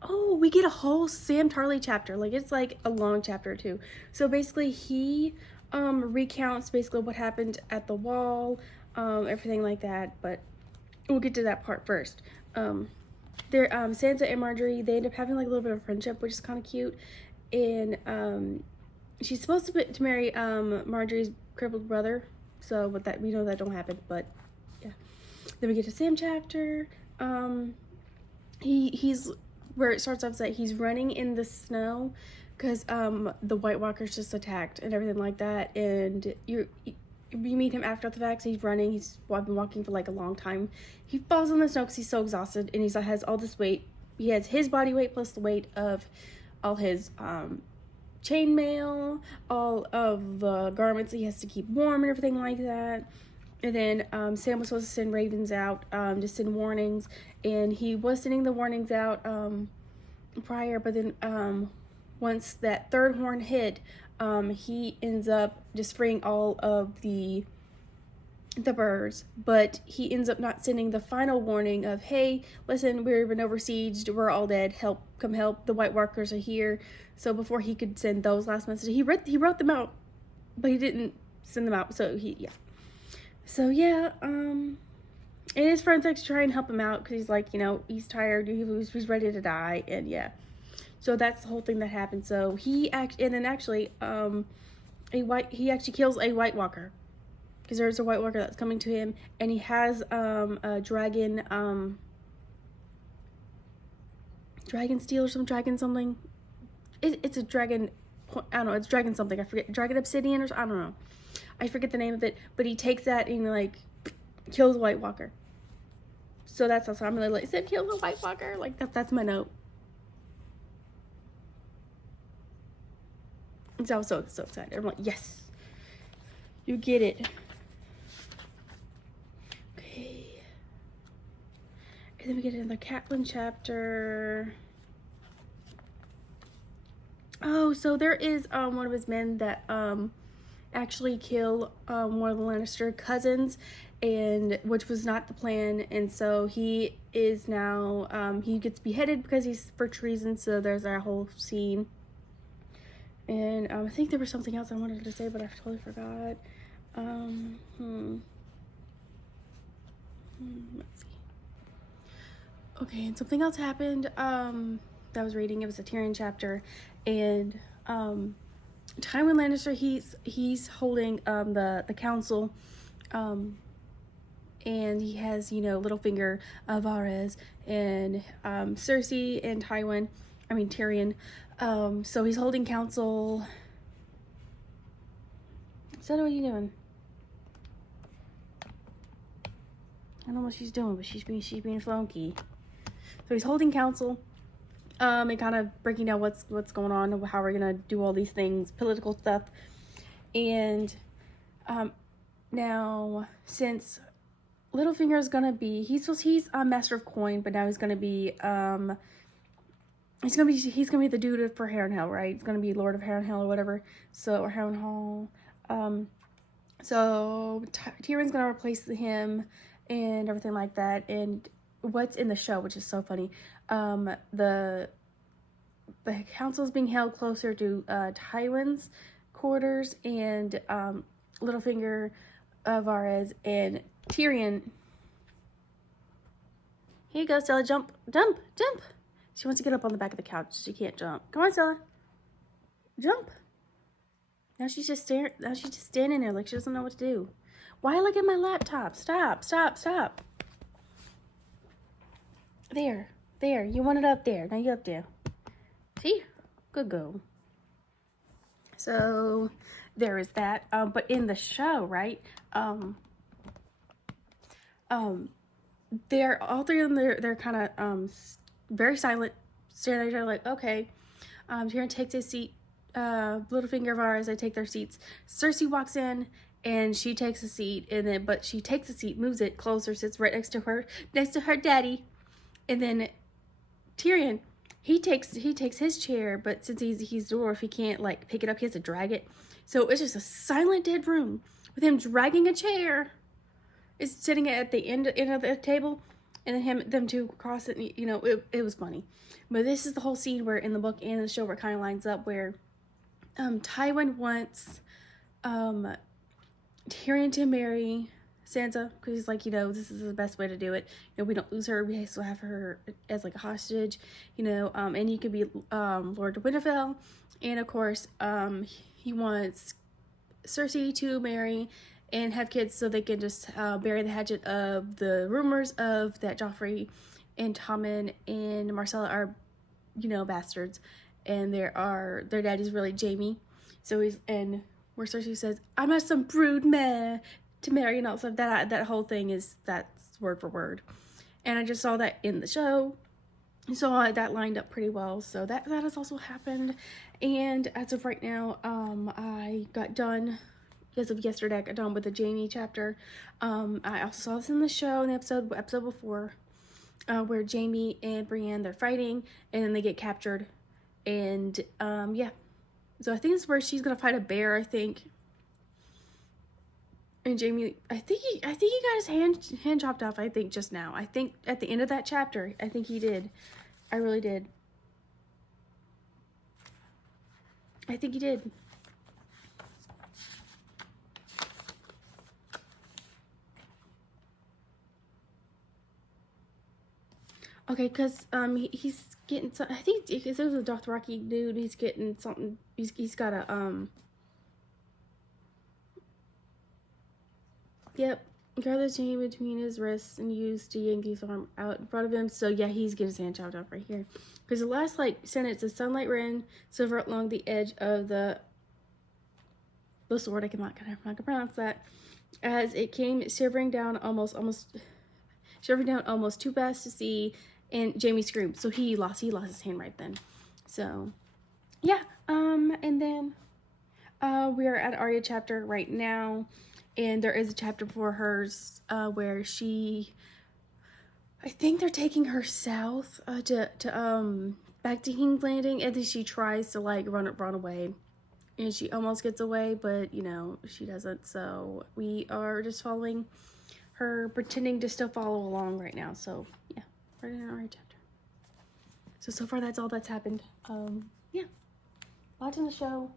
Oh, we get a whole Sam Tarly chapter. Like, it's like a long chapter too. So basically he recounts basically what happened at the wall, everything like that, but we'll get to that part first. Sansa and Marjorie, they end up having like a little bit of friendship, which is kind of cute. And she's supposed to marry Marjorie's crippled brother, so but that we know that don't happen, but yeah. Then we get to Sam chapter. He's where it starts off is that he's running in the snow because the White Walkers just attacked and everything like that, and you meet him after the fact. He's running. He's been walking for like a long time. He falls in the snow because he's so exhausted, and he has all this weight. He has his body weight plus the weight of all his chainmail, all of the garments he has to keep warm and everything like that. And then Sam was supposed to send ravens out to send warnings, and he was sending the warnings out prior, but then once that third horn hit, he ends up just freeing all of the birds, but he ends up not sending the final warning of, hey, listen, we've been oversieged, we're all dead, come help, the White Walkers are here. So before he could send those last messages, he wrote them out, but he didn't send them out. So and his friends like to try and help him out because he's like, he's tired, he's ready to die, and yeah. So that's the whole thing that happened. So he actually kills a White Walker because there's a White Walker that's coming to him, and he has a dragon steel or some dragon something. It's a dragon. I don't know. It's dragon something. I forget. Dragon obsidian or I don't know. I forget the name of it. But he takes that and like kills a White Walker. So that's also I'm really like said kill the White Walker. Like that's my note. So I was so excited. I'm like, yes, you get it. Okay. And then we get another Catelyn chapter. Oh, so there is one of his men that actually kill one of the Lannister cousins, and which was not the plan, and so he is now he gets beheaded because he's for treason. So there's that whole scene. And I think there was something else I wanted to say, but I totally forgot. Let's see. Okay, and something else happened that I was reading. It was a Tyrion chapter, and Tywin Lannister, he's holding the council, and he has Littlefinger, Varys, and Cersei and Tyrion. So he's holding council. So what are you doing? I don't know what she's doing, but she's being funky. So he's holding council, and kind of breaking down what's going on, how we're gonna do all these things, political stuff, and now since Littlefinger is gonna be he's a master of coin, but now he's gonna be he's gonna be the dude for Harrenhal, right? He's gonna be Lord of Harrenhal or whatever. So Harrenhal. So Tyrion's gonna replace him and everything like that. And what's in the show, which is so funny, the council is being held closer to Tywin's quarters, and Littlefinger, Varys, and Tyrion. Here you go, Stella. Jump. She wants to get up on the back of the couch. She can't jump. Come on, Stella. Jump. Now she's just standing there like she doesn't know what to do. Why look at my laptop? Stop. There. You want it up there. Now you up there. See? Good go. So there is that. But in the show, right? They're all three of them. They're kind of very silent, standing there like, okay. Tyrion takes his seat. Littlefinger, Varys, they take their seats. Cersei walks in and she takes a seat, but she takes a seat, moves it closer, sits right next to her daddy, and then Tyrion, he takes his chair, but since he's dwarf, he can't like pick it up. He has to drag it. So it's just a silent, dead room with him dragging a chair. Is sitting at the end of the table, and then them two cross it. And, it was funny, but this is the whole scene where in the book and the show where it kind of lines up where Tywin wants Tyrion to marry Sansa because he's like, this is the best way to do it. We don't lose her. We still have her as like a hostage. And you could be Lord of Winterfell, and of course, he wants Cersei to marry and have kids so they can just bury the hatchet of the rumors of that Joffrey and Tommen and Marcella are, bastards. and their daddy's really Jamie. So where Cersei says, "I'm not some brood mare to marry," and all stuff. That whole thing that's word for word. And I just saw that in the show. So that lined up pretty well. So that has also happened. And as of right now, I got done, as of yesterday, I got done with the Jamie chapter. I also saw this in the show, in the episode before, where Jamie and Brienne, they're fighting, and then they get captured. And, yeah. So I think it's where she's gonna fight a bear, I think. And Jamie, I think he got his hand chopped off, I think, just now. I think at the end of that chapter, I think he did. I really did. I think he did. Okay, because he's getting some, I think because it was a Dothraki dude, he's getting something, he's got a, yep, grab the chain between his wrists and used to yank his arm out in front of him. So yeah, he's getting his hand chopped off right here. Because the last sentence is, "Sunlight ran silver along the edge of the sword." I'm not gonna pronounce that. As it came shivering down almost too fast to see, and Jamie screamed. So he lost his hand right then. So yeah, and then we are at Arya chapter right now. And there is a chapter for hers where I think they're taking her south to back to King's Landing, and then she tries to like run away, and she almost gets away, but you know she doesn't. So we are just following her, pretending to still follow along right now. So yeah, right in our chapter. So far that's all that's happened. Yeah, watching the show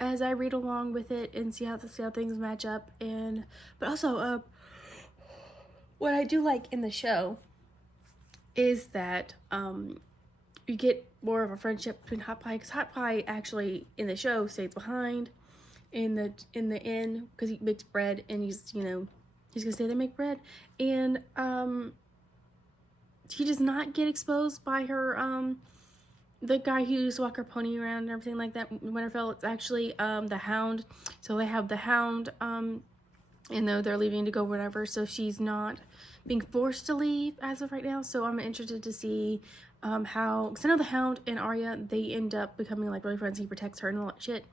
as I read along with it and see how things match up. But also what I do like in the show is that you get more of a friendship between Hot Pie, because Hot Pie actually in the show stays behind in the inn because he makes bread, and he's gonna stay there and make bread, and he does not get exposed by her the guy who used to walk her pony around and everything like that in Winterfell. It's actually the Hound. So they have the Hound, and though they're leaving to go whatever, so she's not being forced to leave as of right now. So I'm interested to see how, because I know the Hound and Arya, they end up becoming like really friends. He protects her and all that shit.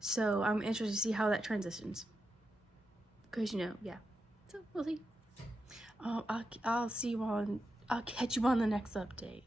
So I'm interested to see how that transitions, because yeah. So we'll see. I'll catch you on the next update.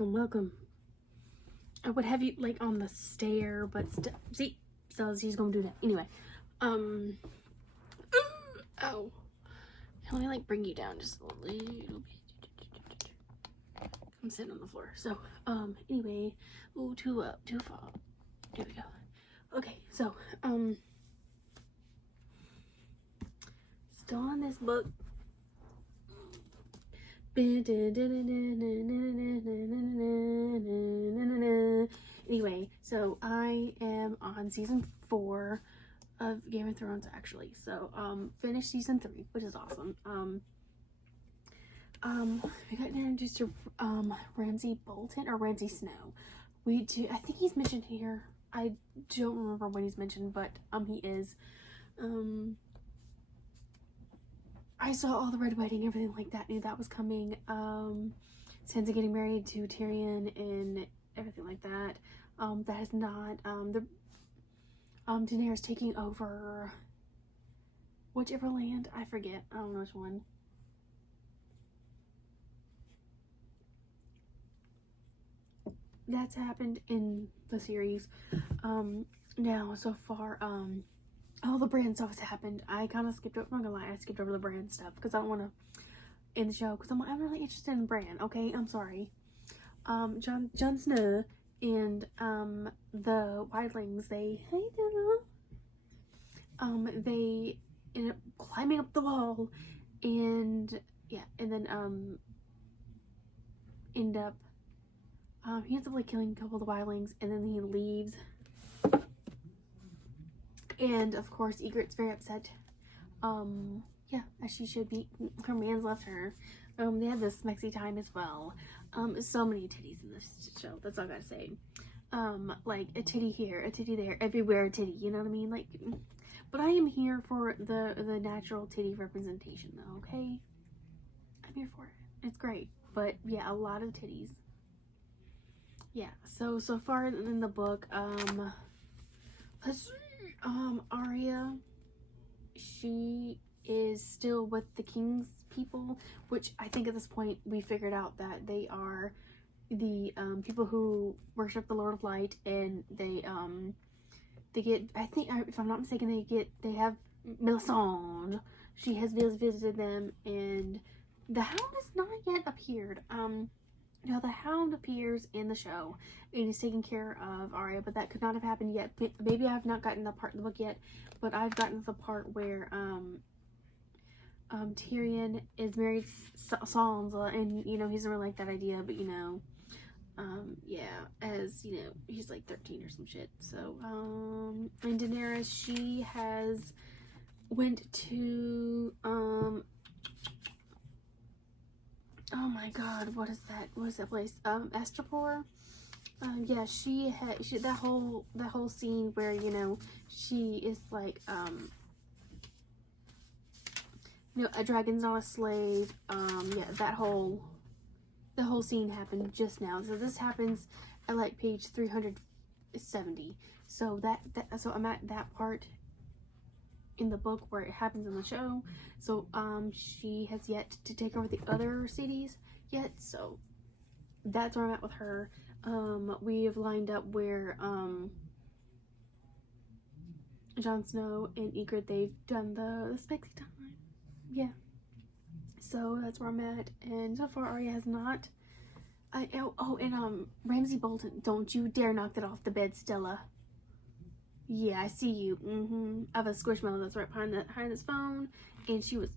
welcome. I would have you like on the stair, but see, so she's gonna do that anyway. Oh, let me like bring you down just a little bit. I'm sitting on the floor. So, anyway, ooh, too up, too far. There we go. Okay, so, still on this book. Anyway, so I am on season 4 of Game of Thrones actually. So finished season 3, which is awesome. We got introduced to Ramsay Bolton or Ramsay Snow. I think he's mentioned here. I don't remember when he's mentioned, but he is. I saw all the Red Wedding, everything like that. Knew that was coming. Sansa getting married to Tyrion and everything like that. That has not. Daenerys taking over whichever land, I forget. I don't know which one. That's happened in the series. Now so far, all the Bran stuff has happened. I kind of skipped over. I'm not gonna lie, I skipped over the Bran stuff because I don't want to end the show because I'm really interested in Bran. Okay, I'm sorry. Jon Snow and the wildlings, they ended up climbing up the wall, and yeah, and then he ends up like killing a couple of the wildlings, and then he leaves. And of course, Ygritte's very upset. Yeah, as she should be. Her man's left her. They have this mexy time as well. So many titties in this show. That's all I gotta say. Like a titty here, a titty there, everywhere a titty. You know what I mean? Like, but I am here for the natural titty representation, though. Okay, I'm here for it. It's great. But yeah, a lot of titties. Yeah. So far in the book, let's see. Arya, she is still with the King's people, which I think at this point we figured out that they are the people who worship the Lord of Light, and they get, I think, if I'm not mistaken, they have Melisandre. She has visited them, and the Hound has not yet appeared. Now the Hound appears in the show and he's taking care of Arya, but that could not have happened yet. Maybe I've not gotten the part in the book yet, but I've gotten to the part where Tyrion is married Sansa, and you know, he doesn't really like that idea, but you know, yeah, as you know, he's like 13 or some shit. So and Daenerys, she has went to oh my god, what is that place? Astapor. Yeah, she that whole scene where, you know, she is like, you know, a dragon's not a slave. Yeah, that whole scene happened just now. So this happens at like page 370. So so I'm at that part in the book where it happens in the show. So she has yet to take over the other cities yet. So that's where I'm at with her. We have lined up where Jon Snow and Ygritte, they've done the sexy time. Yeah. So that's where I'm at. And so far Arya has not. And Ramsay Bolton, don't you dare knock that off the bed, Stella. Yeah, I see you. I have a squishmallow that's right behind this phone, and she was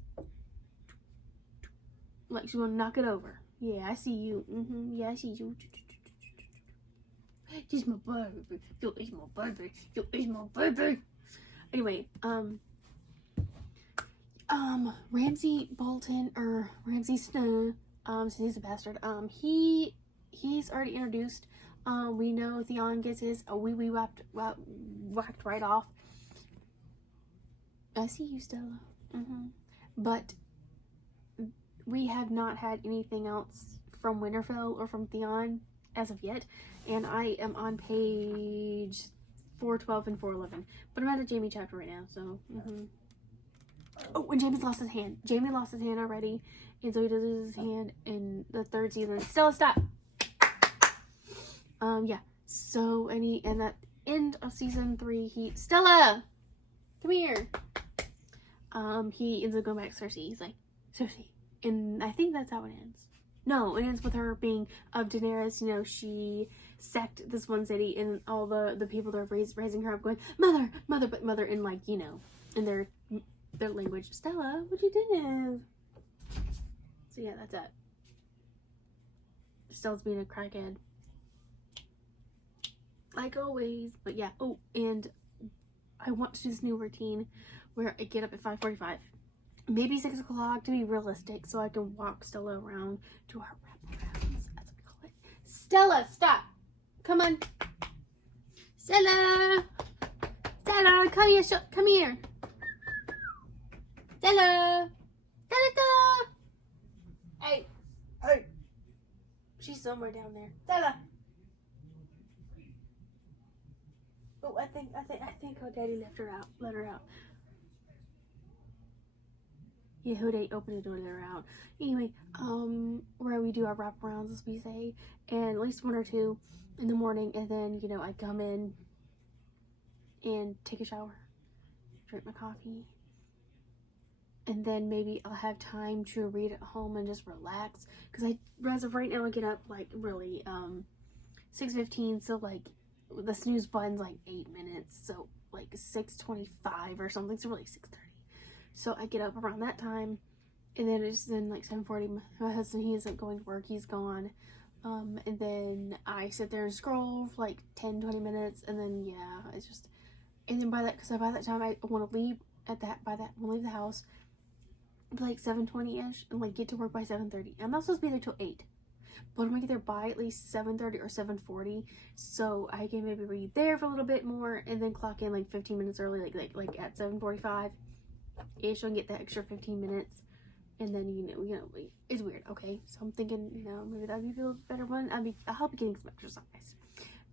like, she's gonna knock it over. Yeah, I see you. Yeah, I see you. She's my baby. You is my baby. You is my baby. Anyway, Ramsay Bolton, or Ramsay Snow, since he's a bastard, he's already introduced. We know Theon gets his whacked right off. I see you, Stella. But we have not had anything else from Winterfell or from Theon as of yet, and I am on page 412 and 411. But I'm at a Jaime chapter right now, so. Oh, and Jaime's lost his hand. Jaime lost his hand already, and so he does lose his hand in the 3rd season. Stella, stop! Yeah. So, and at end of season 3, Stella, come here. He ends up going back to Cersei. He's like, Cersei. And I think that's how it ends. No, it ends with her being of Daenerys. You know, she sacked this one city, and all the people that are raising her up going, mother, mother, but mother, in like, you know, in their language. Stella, what you did? So yeah, that's it. Stella's being a crackhead, like always. But yeah. Oh, and I want to do this new routine where I get up at 5:45, maybe 6 o'clock to be realistic, so I can walk Stella around to our wraparounds. That's what we call it. Stella, stop! Come on, Stella. Stella, come here. Come here. Stella. Stella. Hey. Hey. She's somewhere down there. Stella. Oh, I think her daddy let her out. Yeah, who they opened the door to let her out. Anyway, where we do our wraparounds, as we say, and at least 1 or 2 in the morning, and then, you know, I come in and take a shower, drink my coffee, and then maybe I'll have time to read at home and just relax, because as of right now, I get up, like, really, 6:15, so, like, the snooze button's, like, 8 minutes, so, like, 6:25 or something, so really 6:30. So I get up around that time, and then it's then like 7:40. My husband, he isn't going to work, he's gone. And then I sit there and scroll for like 10-20 minutes, and then yeah, it's just, and then by that time I want to leave leave the house like 7:20ish and like get to work by 7:30. I'm not supposed to be there till 8, but I'm gonna get there by at least 7:30 or 7:40, so I can maybe be there for a little bit more and then clock in like 15 minutes early, like at 7:45 ish. I'll get that extra 15 minutes, and then you know it's weird. Okay, so I'm thinking, you know, maybe that'd be a little better one. I'll be getting some exercise,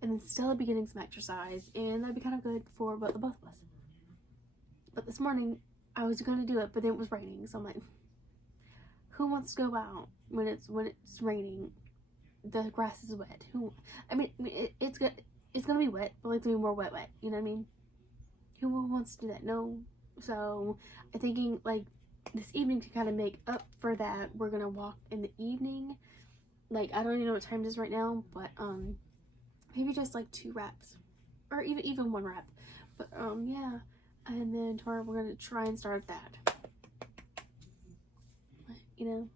and then still be getting some exercise, and that'd be kind of good for both of us. But this morning I was gonna do it, but then it was raining, so I'm like, who wants to go out when it's raining? The grass is wet. It's gonna be wet, but it's gonna be more wet. You know what I mean? Who wants to do that? No. So I'm thinking like this evening to kind of make up for that, we're gonna walk in the evening. Like, I don't even know what time it is right now, but maybe just like 2 wraps, or even 1 wrap. But yeah, and then tomorrow we're gonna try and start that. You know,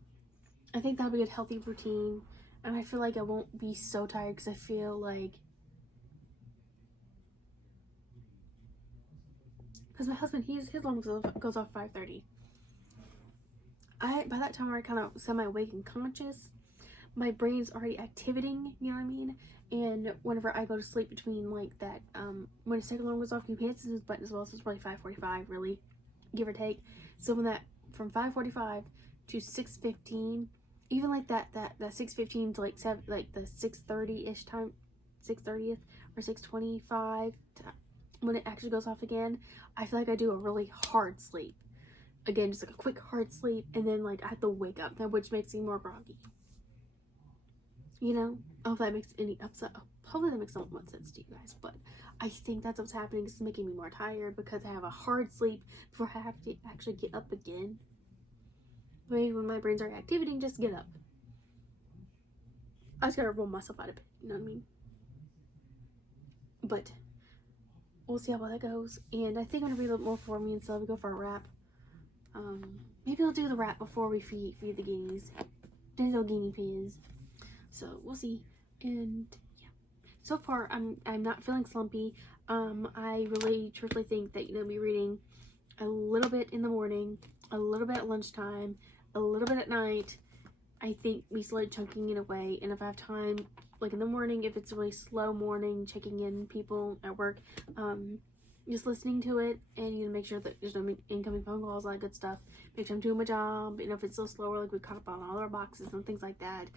I think that'll be a healthy routine, and I feel like I won't be so tired because I feel like, because my husband, his alarm goes off 5:30. By that time, I kind of semi-awake and conscious. My brain's already activating, you know what I mean? And whenever I go to sleep between like that, when his second alarm goes off, he hits his button as well, so it's probably 5:45, really, give or take. So when that, from 5:45 to 6:15, even like that 6:15 to like 7, like the 6:30-ish time, 6:30th or 6:25, when it actually goes off again, I feel like I do a really hard sleep. Again, just like a quick hard sleep, and then like I have to wake up, which makes me more groggy. You know? I hope that makes hopefully that makes somewhat sense to you guys, but I think that's what's happening. It's making me more tired because I have a hard sleep before I have to actually get up again. Maybe when my brain's already activating, just get up. I just gotta roll myself out of bed, you know what I mean? But we'll see how well that goes. And I think I'm gonna read a little more for me, and so we go for a wrap. Maybe I'll do the wrap before we feed the guineas. The little guinea pigs. So we'll see. And yeah, so far I'm not feeling slumpy. I really truthfully think that, you know, me reading a little bit in the morning, a little bit at lunchtime, a little bit at night, I think me slowly chunking it away. And if I have time, like in the morning, if it's a really slow morning, checking in people at work, just listening to it, and you know, make sure that there's no incoming phone calls, all that good stuff. Make sure I'm doing my job. You know, if it's so slower, like we caught up on all our boxes and things like that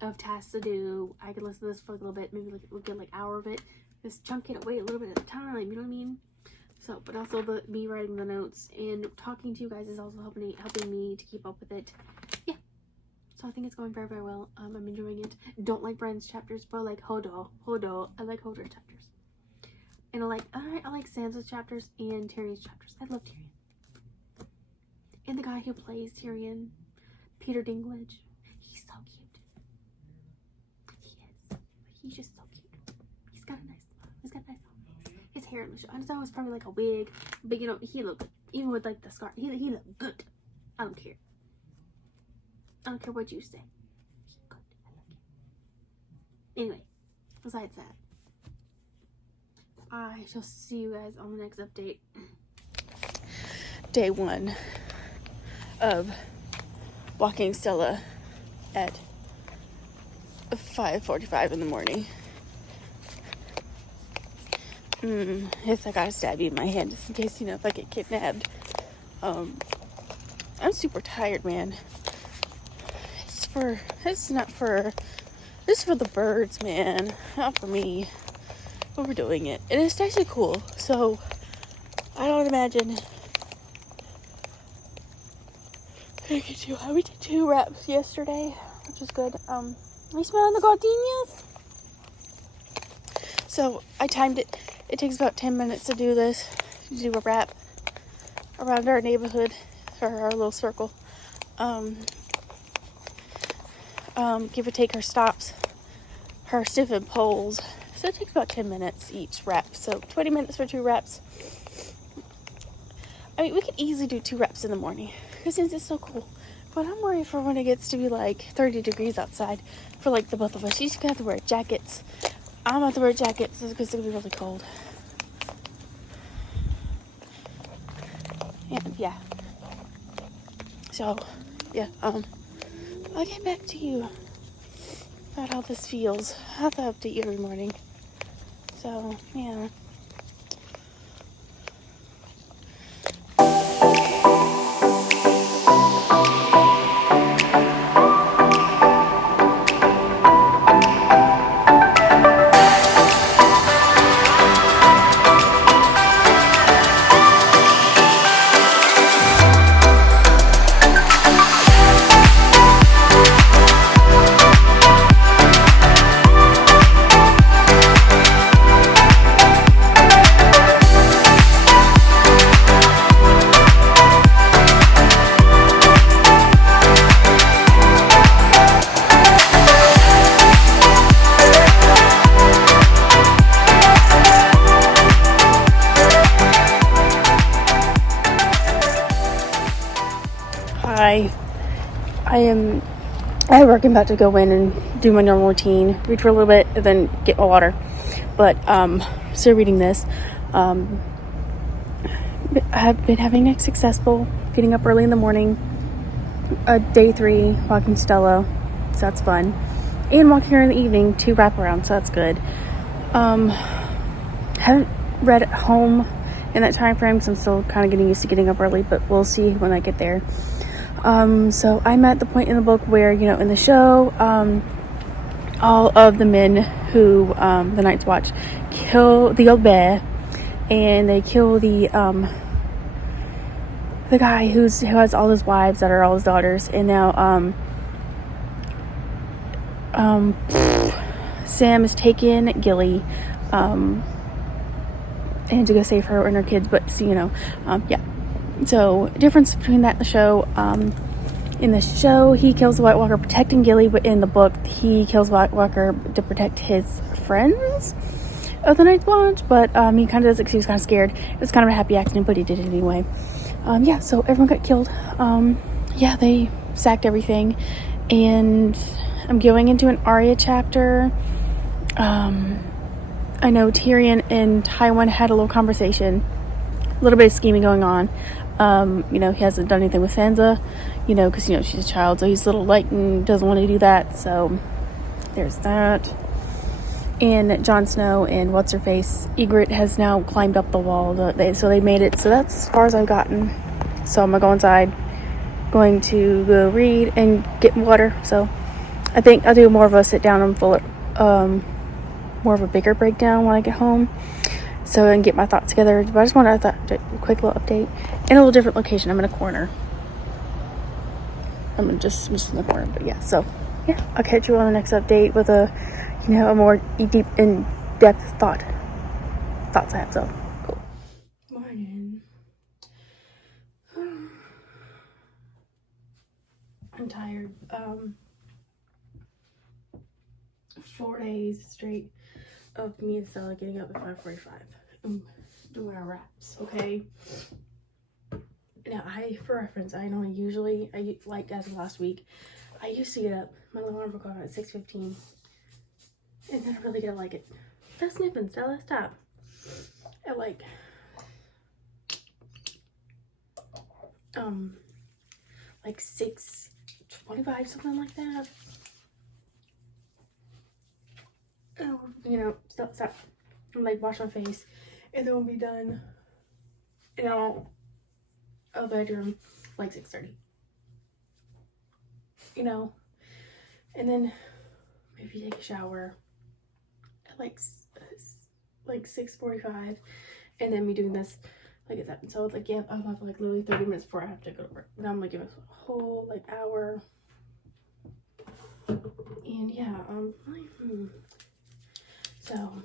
of tasks to do, I can listen to this for a little bit. Maybe like we'll get like an hour of it. Just chunk it away a little bit at a time. You know what I mean? So, but also me writing the notes and talking to you guys is also helping me to keep up with it. Yeah. So I think it's going very, very well. I'm enjoying it. Don't like Brian's chapters, but I like Hodor. I like Hodor's chapters. And I like Sansa's chapters and Tyrion's chapters. I love Tyrion. And the guy who plays Tyrion, Peter Dinklage, he's so cute. He is. He's just so cute. He's got a nice his hair in the show. I know it's probably like a wig, but you know, he looked good. Even with like the scar, he looked good. I don't care. I don't care what you say. He's good. I love you. Anyway, besides that, I shall see you guys on the next update. Day 1 of walking Stella at 5:45 in the morning. Yes, I got a stabby in my hand just in case, if I get kidnapped. I'm super tired, man. It's for the birds, man. Not for me. But we're doing it. And it's actually cool. So, I don't imagine. We did 2 wraps yesterday, which is good. Are you smelling the gardenias? So, I timed it. It takes about 10 minutes to do this. Do a wrap around our neighborhood, or our little circle. Give or take her stops, her stiffen poles. So it takes about 10 minutes each wrap. So 20 minutes for 2 wraps. I mean, we could easily do 2 wraps in the morning, because since it's so cool. But I'm worried for when it gets to be like 30 degrees outside for like the both of us. She's gonna have to wear jackets. I'm gonna have to wear jackets because it's gonna be really cold. And yeah. So, yeah, I'll get back to you about how this feels. I have to update you every morning. So, yeah. I work. I'm about to go in and do my normal routine, read for a little bit, and then get my water. But still reading this. I've been having a successful getting up early in the morning. Day 3, walking Stella, so that's fun, and walking her in the evening, 2 wraparounds, so that's good. Haven't read at home in that time frame because I'm still kind of getting used to getting up early, but we'll see when I get there. So I'm at the point in the book where, in the show, all of the men who, the Night's Watch, kill the old bear, and they kill the guy who has all his wives that are all his daughters, and now, Sam has taken Gilly, and to go save her and her kids, but, yeah. So, difference between that and the show. In the show, he kills the White Walker protecting Gilly, but in the book, he kills the White Walker to protect his friends of the Night's Watch. But he kind of does it because he was kind of scared. It was kind of a happy accident, but he did it anyway. Yeah, so everyone got killed. Yeah, they sacked everything. And I'm going into an Arya chapter. I know Tyrion and Tywin had a little conversation. A little bit of scheming going on. He hasn't done anything with Sansa, because, she's a child, so he's a little light and doesn't want to do that, so there's that. And Jon Snow and what's-her-face, Ygritte, has now climbed up the wall, so they made it, so that's as far as I've gotten. So I'm going to go inside, going to go read and get water, so I think I'll do more of a sit-down and more of a bigger breakdown when I get home. So I can get my thoughts together. But I just wanted a quick little update. In a little different location. I'm in a corner. I'm just in the corner, but yeah. So yeah, I'll catch you on the next update with a, a more deep, in-depth thoughts I have. So cool. Morning. I'm tired. 4 days straight of me and Stella getting up at 5:45 and doing our wraps. Okay. Now, for reference, I like as of last week, I used to get up. My alarm would go off at 6:15, and then I really didn't like it. Stop sniffing, Stella. Stop. At like 6:25, something like that. Stop. I'm like wash my face, and then we'll be done. A bedroom like 6:30. And then maybe take a shower at like 6:45, and then me doing this like at 7. So it's like, yeah, I'm have like literally 30 minutes before I have to go to work. Now I'm gonna give us a whole like hour. And yeah, so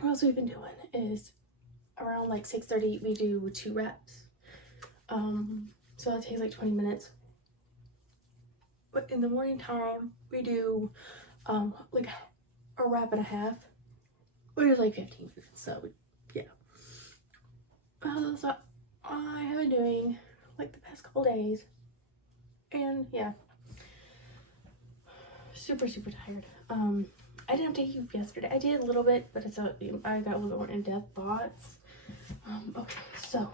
what else we've been doing is around like 6:30 we do 2 reps. So that takes like 20 minutes. But in the morning time we do like a rep and a half, which is like 15 minutes. So yeah. So I have been doing like the past couple days, and yeah, super tired. I didn't update you yesterday. I did a little bit, but I got a little bit more in-depth thoughts. Okay, so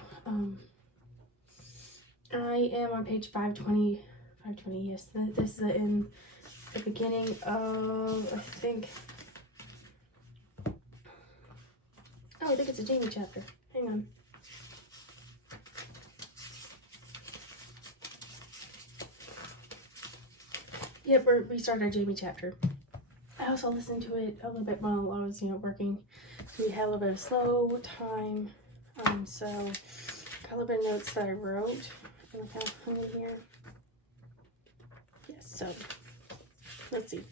I am on page 520. Yes, this is in the beginning of, I think it's a Jamie chapter. Hang on. Yep, we started a Jamie chapter. I also listened to it a little bit while I was, working. So we had a little bit of slow time. So got a little bit of notes that I wrote. And I hung in here. Yes, so let's see.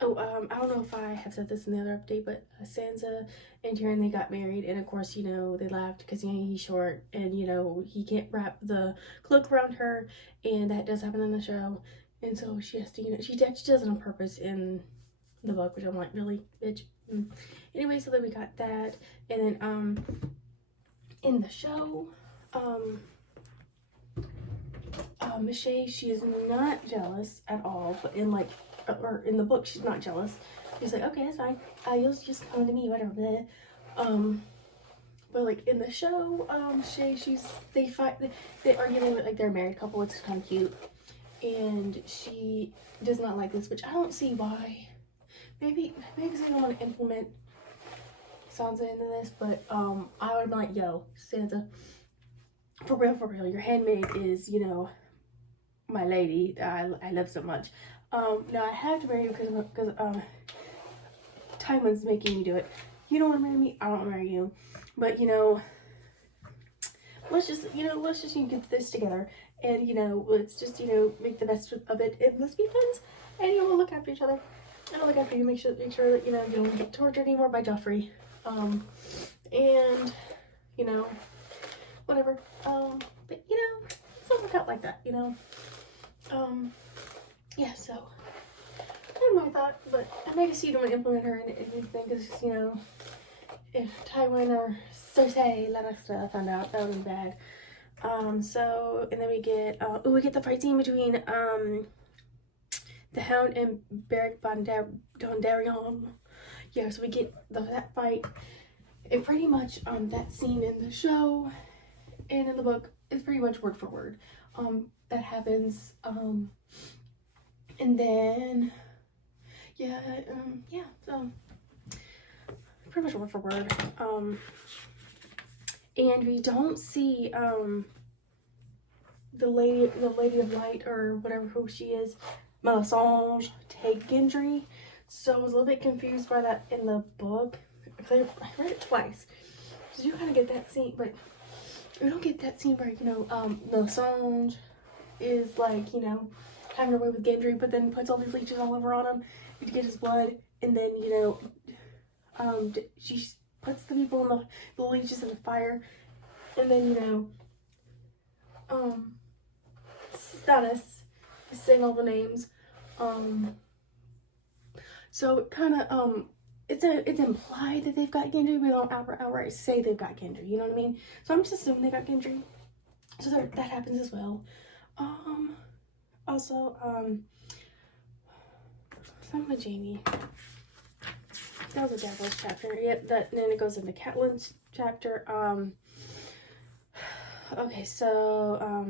I don't know if I have said this in the other update, but Sansa and Tyrion, they got married, and of course, they laughed because he's short, and he can't wrap the cloak around her, and that does happen in the show, and so she has to, she does it on purpose in the book, which I'm like, really, bitch. Anyway, so then we got that, and then in the show, Shay, she is not jealous at all, but in the book, she's not jealous. She's like, okay, that's fine. You'll just come to me, whatever. Blah. But like in the show, Shay, they fight, they argue like they're a married couple. It's kind of cute, and she does not like this, which I don't see why. Maybe because they don't want to implement Sansa into this, but I would be like, yo, Sansa, for real, your handmaid is, my lady that I love so much. Now I have to marry you because Tywin's making me do it. You don't want to marry me, I don't want to marry you. But let's just get this together, and let's just make the best of it, and let's be friends, and we'll look after each other. And I'll look after you, make sure that you don't get tortured anymore by Joffrey. And whatever. But it doesn't work out like that, yeah, so that's my thought, but I may see you don't implement her in anything, because, if Tywin or Cersei Lannister found out, that would be bad. So, and then we get the fight scene between, the Hound and Beric Dondarrion. Yeah, so we get that fight, and pretty much, that scene in the show and in the book is pretty much word for word. That happens, and then, so pretty much word for word. And we don't see the lady of light, or whatever who she is, Melisandre, take Gendry. So I was a little bit confused by that in the book, because I read it twice. So you kind of get that scene, but we don't get that scene where, you know, Melisandre is like, you know, having her way with Gendry, but then puts all these leeches all over on him to get his blood, and then, you know, she puts the people in the leeches in the fire, and then, you know, Stannis is saying all the names, so it kind of, it's implied that they've got Gendry, but they don't outright say they've got Gendry, you know what I mean? So I'm just assuming they got Gendry, so that happens as well. Also, something with Jamie. That was a Davos chapter. Yep, then it goes into Catelyn's chapter. Okay, so,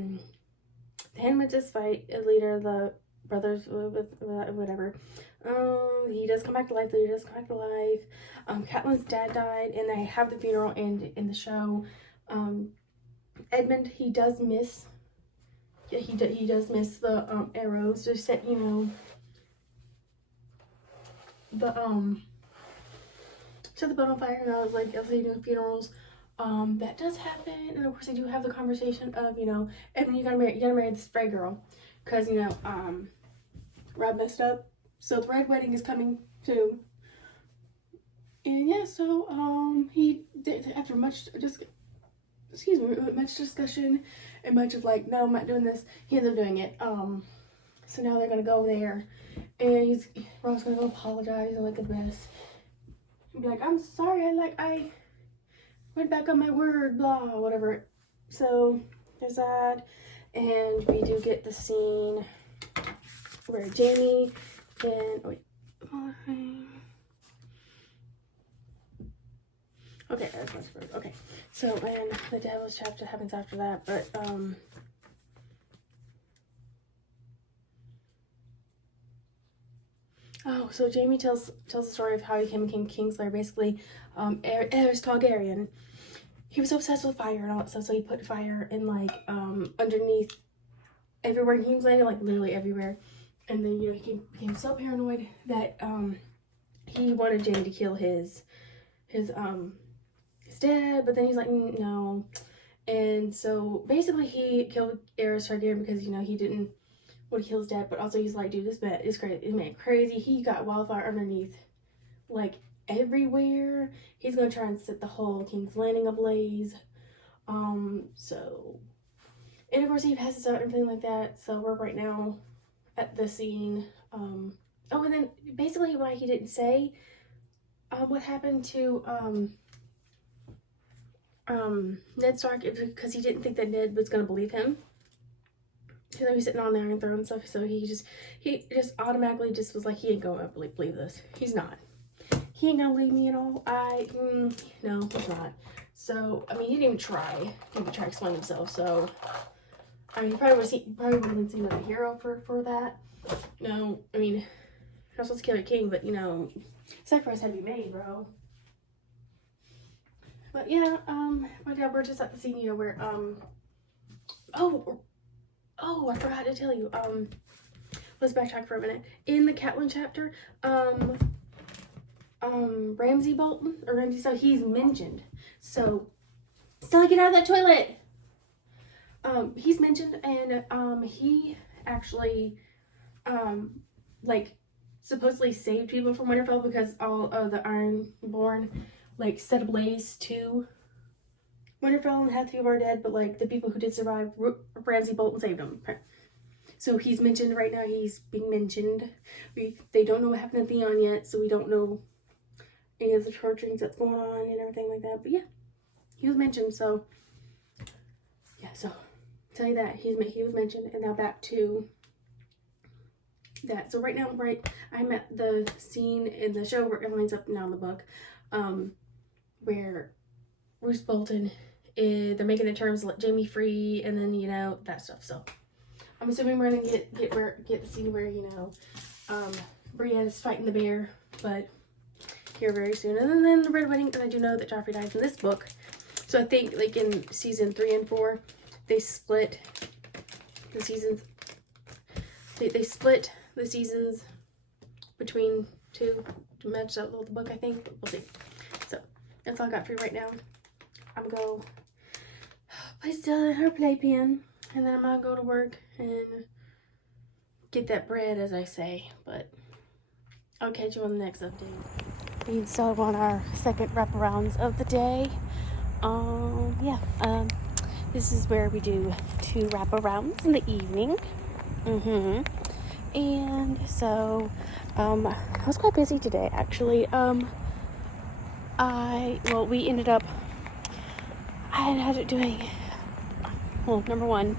the Handmaid's fight, a leader, the brothers with whatever. He does come back to life. Catelyn's dad died, and they have the funeral, and in the show, Edmund, he does miss. Yeah, he does miss the arrows. Just set, you know, set the boat on fire, and I was like, I'll say doing funerals. That does happen, and of course they do have the conversation of, you know, Edmund, you gotta marry this Frey girl, cause you know, Rob messed up, so the Red Wedding is coming soon. And yeah, so he did, after much discussion and much of like, no, I'm not doing this, he ends up doing it. So now they're gonna go there, and Rob's gonna go apologize and like the best, and be like, I'm sorry, I went back on my word, blah, whatever. So there's that, and we do get the scene where Jamie and okay, that's much better. Okay, so and the Devil's chapter happens after that, but oh, so Jamie tells the story of how he became King Kingslayer. Basically, Aerys Targaryen. He was obsessed with fire and all that stuff, so he put fire in like underneath everywhere in King's Landing, like literally everywhere. And then, you know, he became so paranoid that he wanted Jamie to kill his dad, but then he's like, no. And so basically he killed Aerys Targaryen because, you know, he didn't want to kill his dad, but also he's like, dude, this man is crazy. This man crazy. He got wildfire underneath like everywhere. He's gonna try and set the whole King's Landing ablaze. So, and of course he passes out and everything like that. So we're right now at the scene. Oh, and then basically why he didn't say what happened to Ned Stark, because he didn't think that Ned was gonna believe him. Because he was sitting on the Iron Throne and stuff, so he just automatically just was like, he ain't gonna believe this. He's not. He ain't gonna believe me at all. No, he's not. So, I mean, he didn't even try. He didn't even try to explain himself, so, I mean, he probably would have been seen as a hero for that. No, I mean, you're not supposed to kill your king, but, you know, sacrifice had to be made, bro. But, yeah, right now we're just at the scene, you know, where, oh, I forgot to tell you, let's backtrack for a minute. In the Catelyn chapter, Ramsay Bolton, or Ramsay, so he's mentioned. So, Stella, get out of that toilet! He's mentioned, and, he actually, like, supposedly saved people from Winterfell because all of the Ironborn, like, set ablaze to Winterfell and half the people are dead, but, like, the people who did survive, Ramsay Bolton saved them. So he's mentioned right now, he's being mentioned. They don't know what happened to Theon yet, so we don't know any of the torturings that's going on and everything like that. But yeah, he was mentioned, so yeah, so tell you that he was mentioned. And now back to that. So right now, I'm at the scene in the show where it lines up now in the book, where Roose Bolton they're making the terms to let Jamie free, and then, you know, that stuff. So I'm assuming we're gonna get the scene where, you know, Brienne's fighting the bear, but here very soon. And then the Red Wedding, and I do know that Joffrey dies in this book. So I think, like, in season 3 and 4, they split the seasons. They split the seasons between two to match up with the book, I think. But we'll see. So that's all I got for you right now. I'm gonna go play Stella in her playpen, and then I'm gonna go to work and get that bread, as I say. But I'll catch you on the next update. We started on our second wraparounds of the day. This is where we do 2 wraparounds in the evening. And so, I was quite busy today, actually. We ended up, I ended up doing, number one,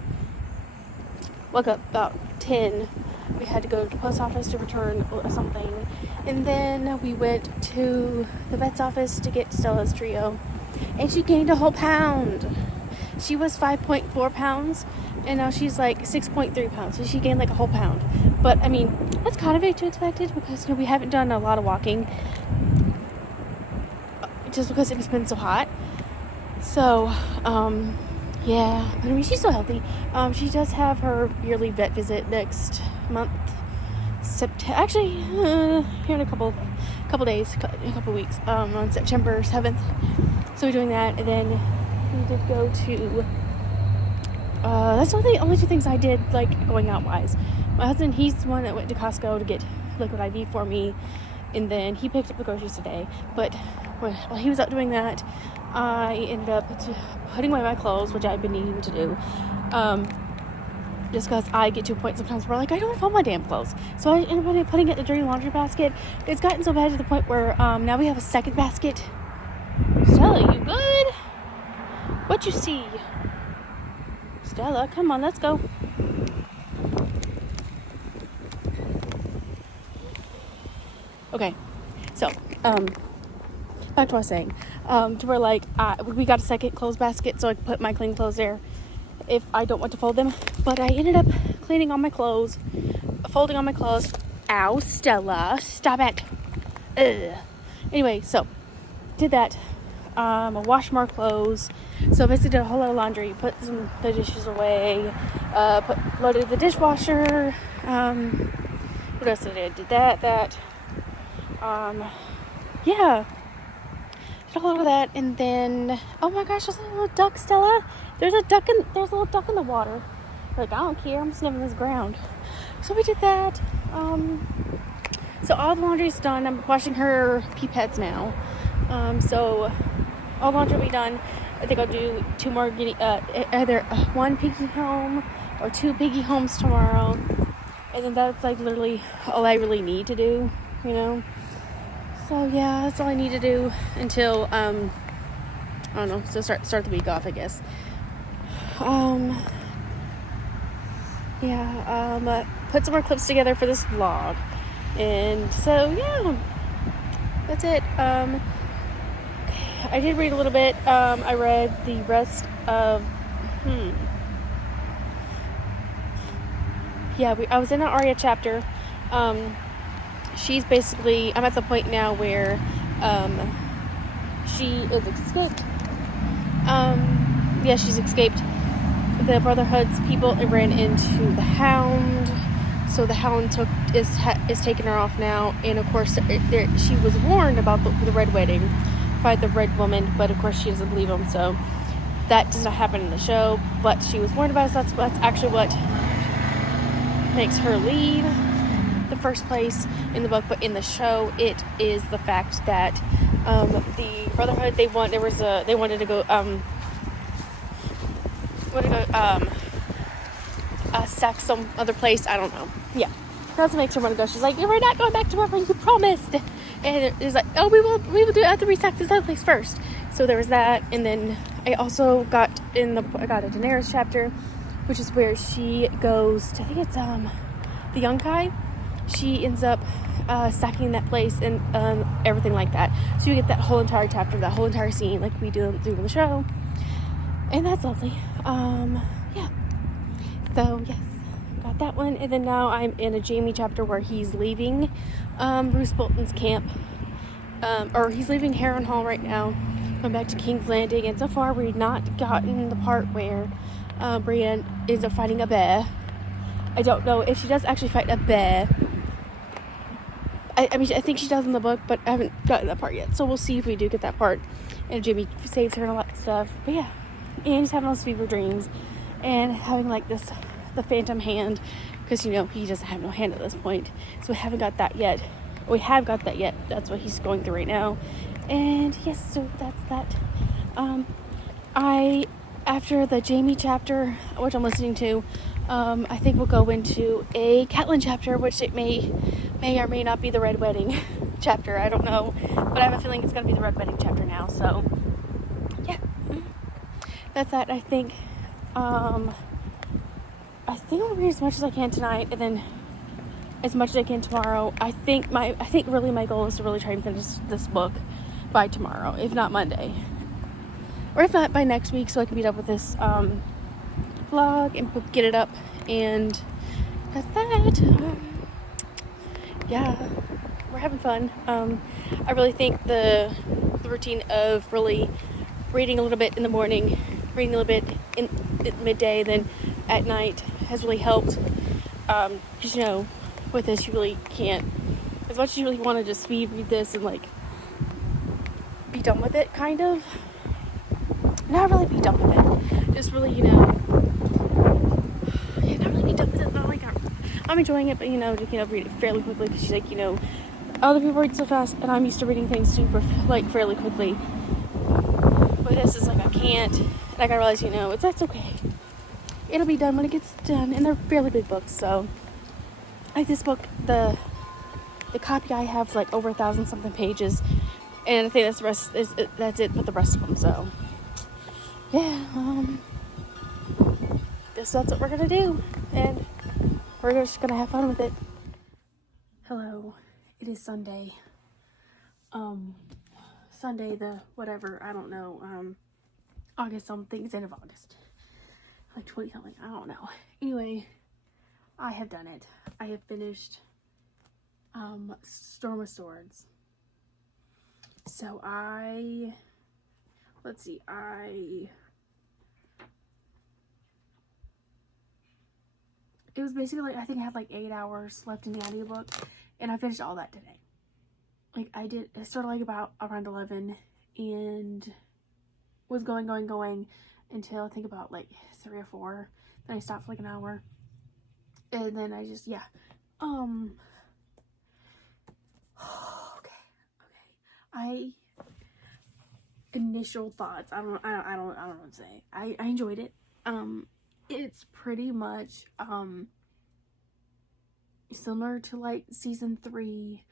woke up about 10. We had to go to the post office to return something. And then we went to the vet's office to get Stella's trio. And she gained a whole pound. She was 5.4 pounds, and now she's like 6.3 pounds. So she gained like a whole pound. But I mean, that's kind of to expected because we haven't done a lot of walking, just because it's been so hot. So, yeah. But I mean, she's so healthy. She does have her yearly vet visit next month. Actually, here in a couple days, a couple weeks, on September 7th. So we're doing that, and then we did go to, that's the only 2 things I did, like, going out wise. My husband, he's the one that went to Costco to get liquid IV for me, and then he picked up the groceries today. But while he was out doing that, I ended up putting away my clothes, which I've been needing to do, just because I get to a point sometimes where, like, I don't want to fold my damn clothes. So I ended up putting it in the dirty laundry basket. It's gotten so bad to the point where now we have a second basket. Stella, you good? What you see? Stella, come on, let's go. Okay, so, back to what I was saying. To where, like, we got a second clothes basket so I could put my clean clothes there if I don't want to fold them. But I ended up cleaning all my clothes, folding all my clothes. Ow, Stella, stop it. Ugh. Anyway, so, did that. I washed more clothes. So basically did a whole lot of laundry, put the dishes away, loaded the dishwasher. What else did I do? Did that. Yeah. Did a lot of that, and then, oh my gosh, there's a little duck, Stella. There's a little duck in the water. Like, I don't care, I'm sniffing this ground. So we did that. So all the laundry's done. I'm washing her pee pads now. So all the laundry will be done. I think I'll do 2 more, either 1 piggy home or 2 piggy homes tomorrow. And then that's like literally all I really need to do, you know. So yeah, that's all I need to do until, I don't know, so start the week off, I guess. Put some more clips together for this vlog. And so, yeah, that's it. I did read a little bit. I read the rest of, I was in an Arya chapter. She's basically, I'm at the point now where, she is escaped. She's escaped. The Brotherhood's people ran into the Hound, so the Hound is taking her off now. And of course, she was warned about the Red Wedding by the Red Woman, but of course she doesn't believe him. So that does not happen in the show. But she was warned about it. So that's actually what makes her leave the first place in the book. But in the show, it is the fact that the Brotherhood they wanted to go. Sack some other place. I don't know. Yeah, that's what makes her want to go. She's like, we're not going back to where you promised. And it's like, oh, we will do it after we sack this other place first. So there was that, and then I also got a Daenerys chapter, which is where she goes to, I think it's the Yunkai. She ends up sacking that place and everything like that. So you get that whole entire chapter, that whole entire scene, like we do in the show. And that's lovely. So, yes, got that one. And then now I'm in a Jaime chapter where he's leaving Bruce Bolton's camp. Or he's leaving Harrenhal right now, going back to King's Landing. And so far, we've not gotten the part where Brienne ends up fighting a bear. I don't know if she does actually fight a bear. I mean, I think she does in the book, but I haven't gotten that part yet. So we'll see if we do get that part. And Jaime saves her and all that stuff. But yeah. and he's having those fever dreams and having like the phantom hand, because he doesn't have no hand at this point, so we haven't got that yet. We have got that yet. That's what he's going through right now. And yes, so that's that. I after the Jamie chapter, which I'm listening to, I think we'll go into a Catelyn chapter, which it may or may not be the Red Wedding chapter. I don't know, but I have a feeling it's gonna be the Red Wedding chapter now. So yeah, that's that. I think I'll read as much as I can tonight, and then as much as I can tomorrow. I think really my goal is to really try and finish this book by tomorrow, if not Monday, or if not by next week, so I can be done with this vlog and get it up. And that's that. Yeah, we're having fun. I really think the routine of really reading a little bit in the morning, reading a little bit at midday, then at night has really helped. Because with this you really can't, as much as you really want to just speed read this and like be done with it, kind of. Not really be done with it. Just really, not really be done with it. Not like I'm enjoying it, but read it fairly quickly, because she's like, other people read so fast, and I'm used to reading things fairly quickly. But this is like I can't. Like I realize, that's okay. It'll be done when it gets done, and they're fairly big books. So, like this book, the copy I have is like over 1,000 something pages, and I think that's it with the rest of them. So, yeah, that's what we're gonna do, and we're just gonna have fun with it. Hello, it is Sunday. Sunday the whatever, I don't know, August something, it's end of August. Like 20 something, I don't know. Anyway, I have done it. I have finished Strom of Swords. So let's see, it was basically like, I think I had like 8 hours left in the audiobook, and I finished all that today. Like I started like about around 11 and was going until I think about like 3 or 4. Then I stopped for like an hour, and then I just okay. Initial thoughts. I don't know what to say. I enjoyed it. It's pretty much similar to like season 3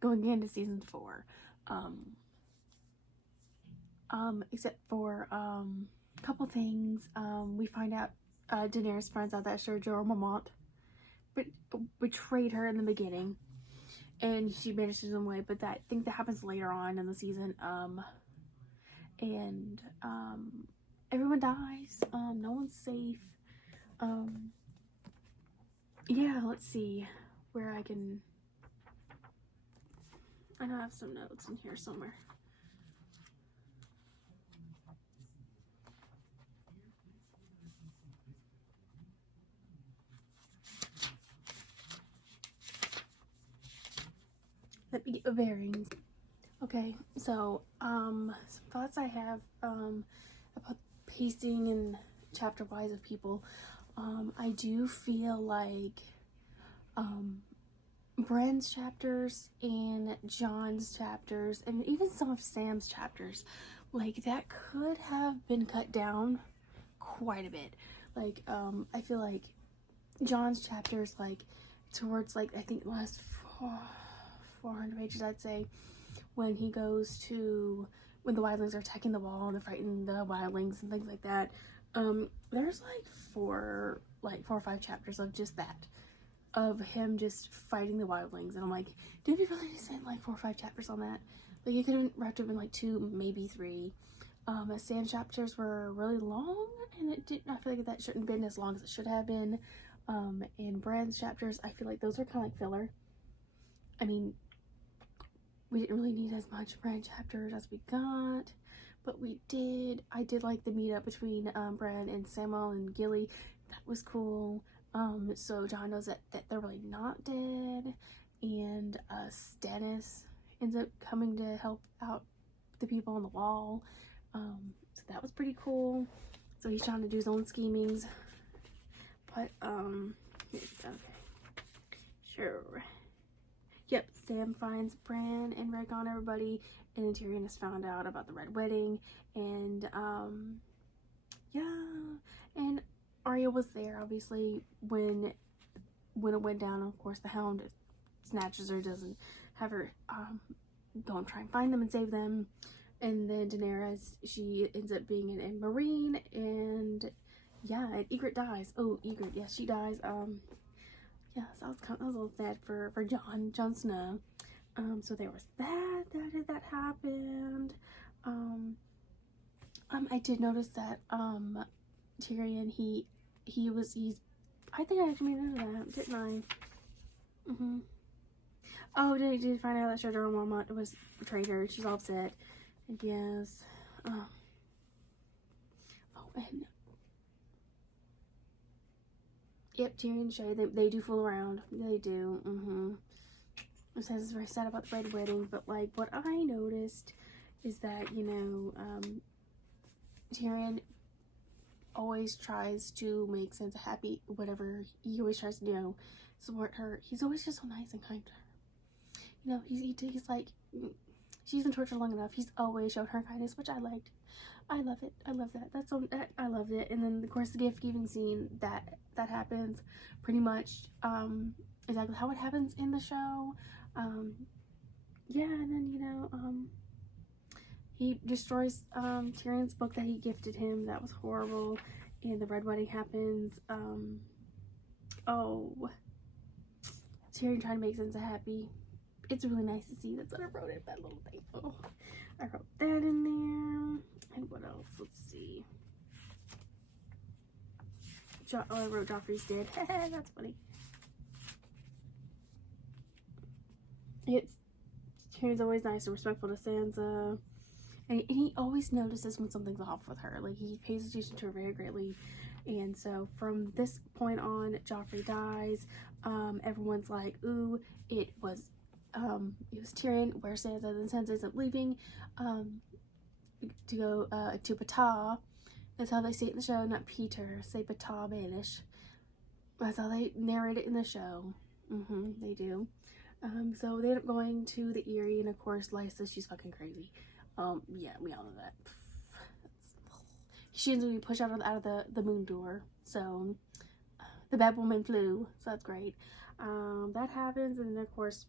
going into season 4. Except for a couple things. We find out Daenerys finds out that Sir Jorah Mormont betrayed her in the beginning, and she banishes him away. But I think that happens later on in the season. And everyone dies. No one's safe. Yeah, let's see where I know I have some notes in here somewhere. Let me get the bearings. Okay, so some thoughts I have about pacing and chapter wise of people. I do feel like Bran's chapters and John's chapters and even some of Sam's chapters, like that could have been cut down quite a bit. Like I feel like John's chapters, like towards like I think the last 400 pages, I'd say, when he goes to when the wildlings are attacking the wall and they're fighting the wildlings and things like that. There's like 4 or 5 chapters of just that, of him just fighting the wildlings, and I'm like, did we really need to spend like 4 or 5 chapters on that? Like it could have wrapped up in like 2, maybe 3. Sand chapters were really long, and I feel like that shouldn't have been as long as it should have been. And Bran's chapters, I feel like those were kind of like filler. I mean, we didn't really need as much Bran chapters as we got, but we did. I did like the meetup between Bran and Samwell and Gilly. That was cool. So John knows that they're really not dead, and Stannis ends up coming to help out the people on the wall. So that was pretty cool. So he's trying to do his own schemings. But, okay. Sure. Yep, Sam finds Bran and Rick on everybody, and then Tyrion has found out about the Red Wedding, and, yeah, and Arya was there, obviously, when it went down. Of course, the Hound snatches her, doesn't have her, go and try and find them and save them, and then Daenerys, she ends up being an Marine, and, yeah, and Ygritte dies. Oh, Ygritte, yes, she dies, yeah, so I was a little sad for Jon Snow. So there was that happened. I did notice that Tyrion, he's I think I actually made note of that, didn't I? Oh, did you find out that Sir Mormont was betrayed her? She's all upset. And yes. Oh, and yep, Tyrion and Shay, they do fool around. They do. It says it's very sad about the Red Wedding, but like what I noticed is that, you know, Tyrion always tries to make Sansa happy, whatever. He always tries to, you know, support her. He's always just so nice and kind to her. You know, he's like, she's been tortured long enough. He's always showed her kindness, which I liked. I love it. I love that. I loved it. And then of course the gift giving scene that happens pretty much exactly how it happens in the show. Yeah, and then, you know, he destroys Tyrion's book that he gifted him. That was horrible. And the Red Wedding happens. Oh, Tyrion trying to make Sansa happy. It's really nice to see. That's what I wrote in that little thing. Oh, I wrote that in there. And what else? Let's see. I wrote Joffrey's dead. That's funny. Tyrion's always nice and respectful to Sansa. And he always notices when something's off with her. Like, he pays attention to her very greatly. And so from this point on, Joffrey dies. Everyone's like, ooh, it was Tyrion. Where's Sansa? Then Sansa ends up leaving to go to Ptah. That's how they say it in the show, not Peter. Say Ptah Baelish. That's how they narrate it in the show. They do. So they end up going to the Eyrie, and of course Lysa, she's fucking crazy. Yeah, we all know that. She ends up being pushed out of the moon door. So the bad woman flew. So that's great. That happens, and then of course,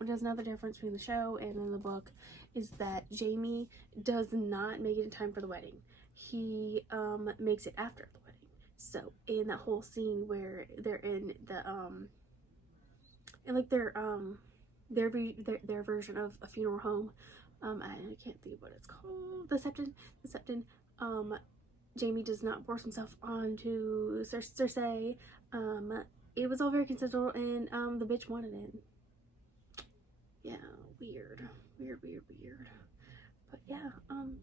there's another difference between the show and in the book is that Jaime does not make it in time for the wedding. He makes it after the wedding. So in that whole scene where they're in the and like their version of a funeral home, I can't think of what it's called. The Septon. Jaime does not force himself onto Cersei. It was all very consensual, and the bitch wanted it. Yeah, weird. But yeah, and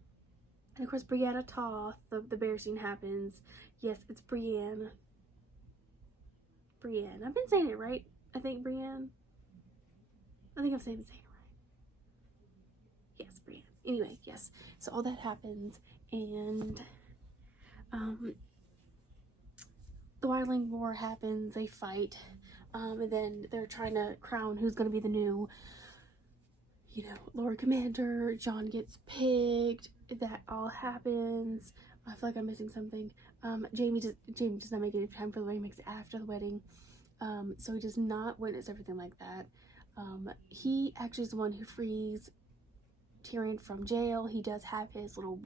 of course Brienne Toth, the bear scene happens. Yes, it's Brienne. I've been saying it right. I think Brienne. I think I'm saying it right. Yes, Brienne. Anyway, yes. So all that happens, and the Wildling War happens. They fight, and then they're trying to crown who's going to be the new, you know, Lord Commander. Jon gets picked. That all happens. I feel like I'm missing something. Jaime does not make it in time for the wedding. Makes it after the wedding. So he does not witness everything like that. He actually is the one who frees Tyrion from jail. He does have his little,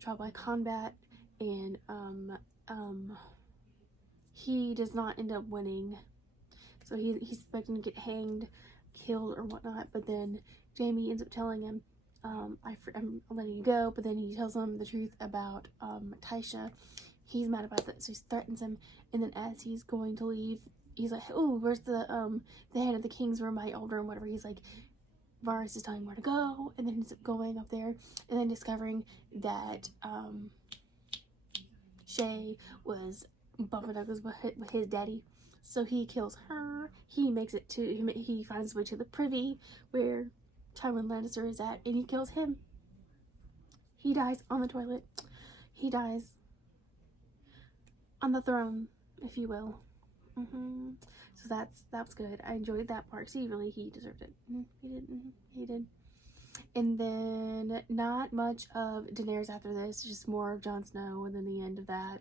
trial by combat, and, he does not end up winning. So he's expecting to get hanged, killed, or whatnot, but then Jaime ends up telling him, I'm letting you go, but then he tells him the truth about Tysha. He's mad about that, so he threatens him, and then as he's going to leave, he's like, oh, where's the head of the king's room, my old room, whatever. He's like, Varys is telling him where to go, and then he's going up there, and then discovering that Shay was bumping uglies with his daddy. So he kills her. He makes it to, he finds his way to the privy, where Tywin Lannister is at, and he kills him. He dies on the toilet. He dies on the throne, if you will. So that's good. I enjoyed that part. See, really, he deserved it. He did. He did. And then not much of Daenerys after this, just more of Jon Snow, and then the end of that.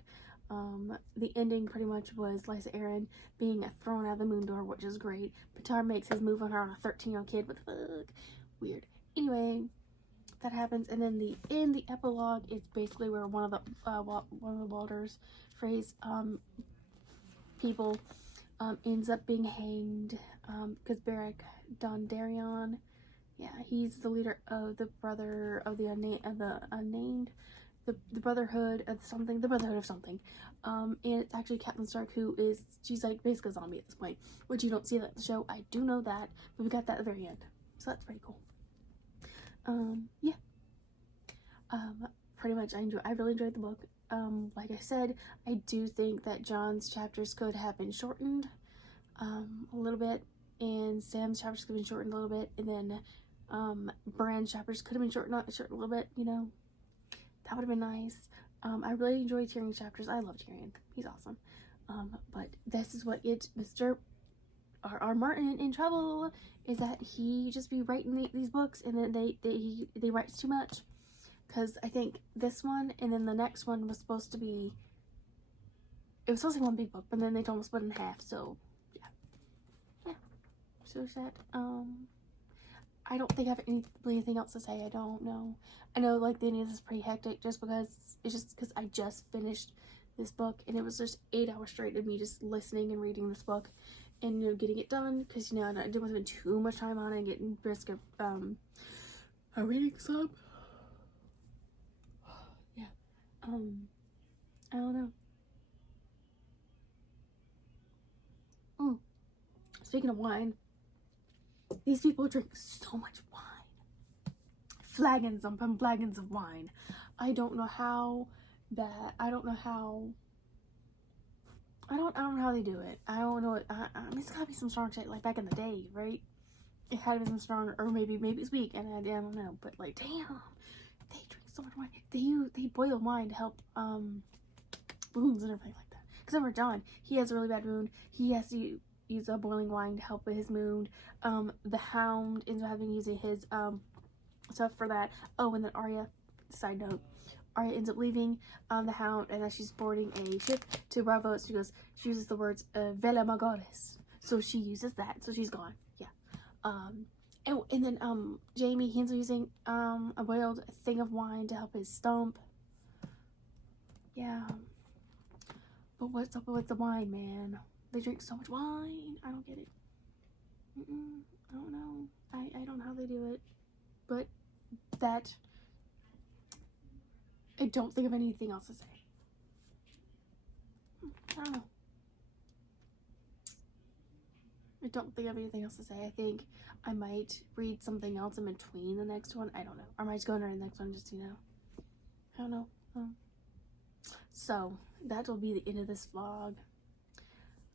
The ending pretty much was Lysa Arryn being thrown out of the moon door, which is great. Patar makes his move on her on a 13-year-old kid. What the fuck? Weird. Anyway, that happens, and then the epilogue is basically where one of the Walters phrase people ends up being hanged because Beric Dondarrion, yeah, he's the leader of the brother of the unnamed, the Brotherhood of something, the Brotherhood of something, and it's actually Catelyn Stark, she's like basically a zombie at this point, which you don't see that in the show. I do know that, but we got that at the very end, so that's pretty cool. Yeah. Pretty much I really enjoyed the book. Like I said, I do think that Jon's chapters could have been shortened a little bit, and Sam's chapters could have been shortened a little bit, and then Bran's chapters could have been shortened a little bit, you know. That would have been nice. I really enjoyed Tyrion's chapters. I love Tyrion. He's awesome. But this is what gets Mr. R. Martin in trouble, is that he just be writing these books, and then they write too much. Because I think this one and then the next one was supposed to be, it was supposed to be one big book, but then they told them to split it in half. So yeah, so sad. I don't think I have anything else to say. I don't know. I know like the end of this is pretty hectic, just because I just finished this book, and it was just 8 hours straight of me just listening and reading this book, and getting it done, because I didn't want to spend too much time on it and getting risk of a reading sub. Yeah. I don't know. Speaking of wine, these people drink so much wine. Flagons upon flagons of wine. I don't know how I don't know how they do it. I don't know. I mean, it's gotta be some strong shit, like back in the day, right? It had to be some strong, or maybe it's weak, and I don't know. But like, damn, they drink so much wine. They boil wine to help wounds and everything like that. Because remember, John, he has a really bad wound. He has to use a boiling wine to help with his wound. The Hound ends up having using his stuff for that. Oh, and then Arya, side note, Arya ends up leaving the Hound, and as she's boarding a ship to Bravo, she uses the words Vela Magoris. So she uses that. So she's gone. Yeah. And then Jamie, he ends up using a boiled thing of wine to help his stump. Yeah. But what's up with the wine, man? They drink so much wine. I don't get it. I don't know. I don't know how they do it. But that, I don't think of anything else to say. I don't know. I don't think of anything else to say. I think I might read something else in between the next one. I don't know. Or I might just go into the next one, just, I don't know. So that will be the end of this vlog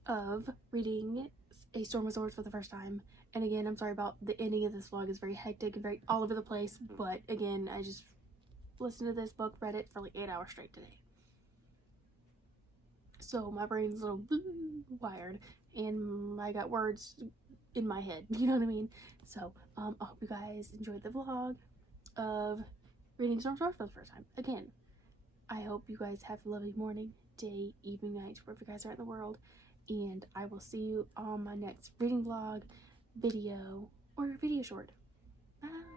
of reading A Storm of Swords for the first time. And again, I'm sorry about the ending of this vlog. Is very hectic and very all over the place. But again, I just listened to this book, read it for like 8 hours straight today. So my brain's a little wired, and I got words in my head. You know what I mean? So I hope you guys enjoyed the vlog of reading Storm of Swords for the first time. Again, I hope you guys have a lovely morning, day, evening, night, wherever you guys are in the world. And I will see you on my next reading vlog, video, or video short. Bye.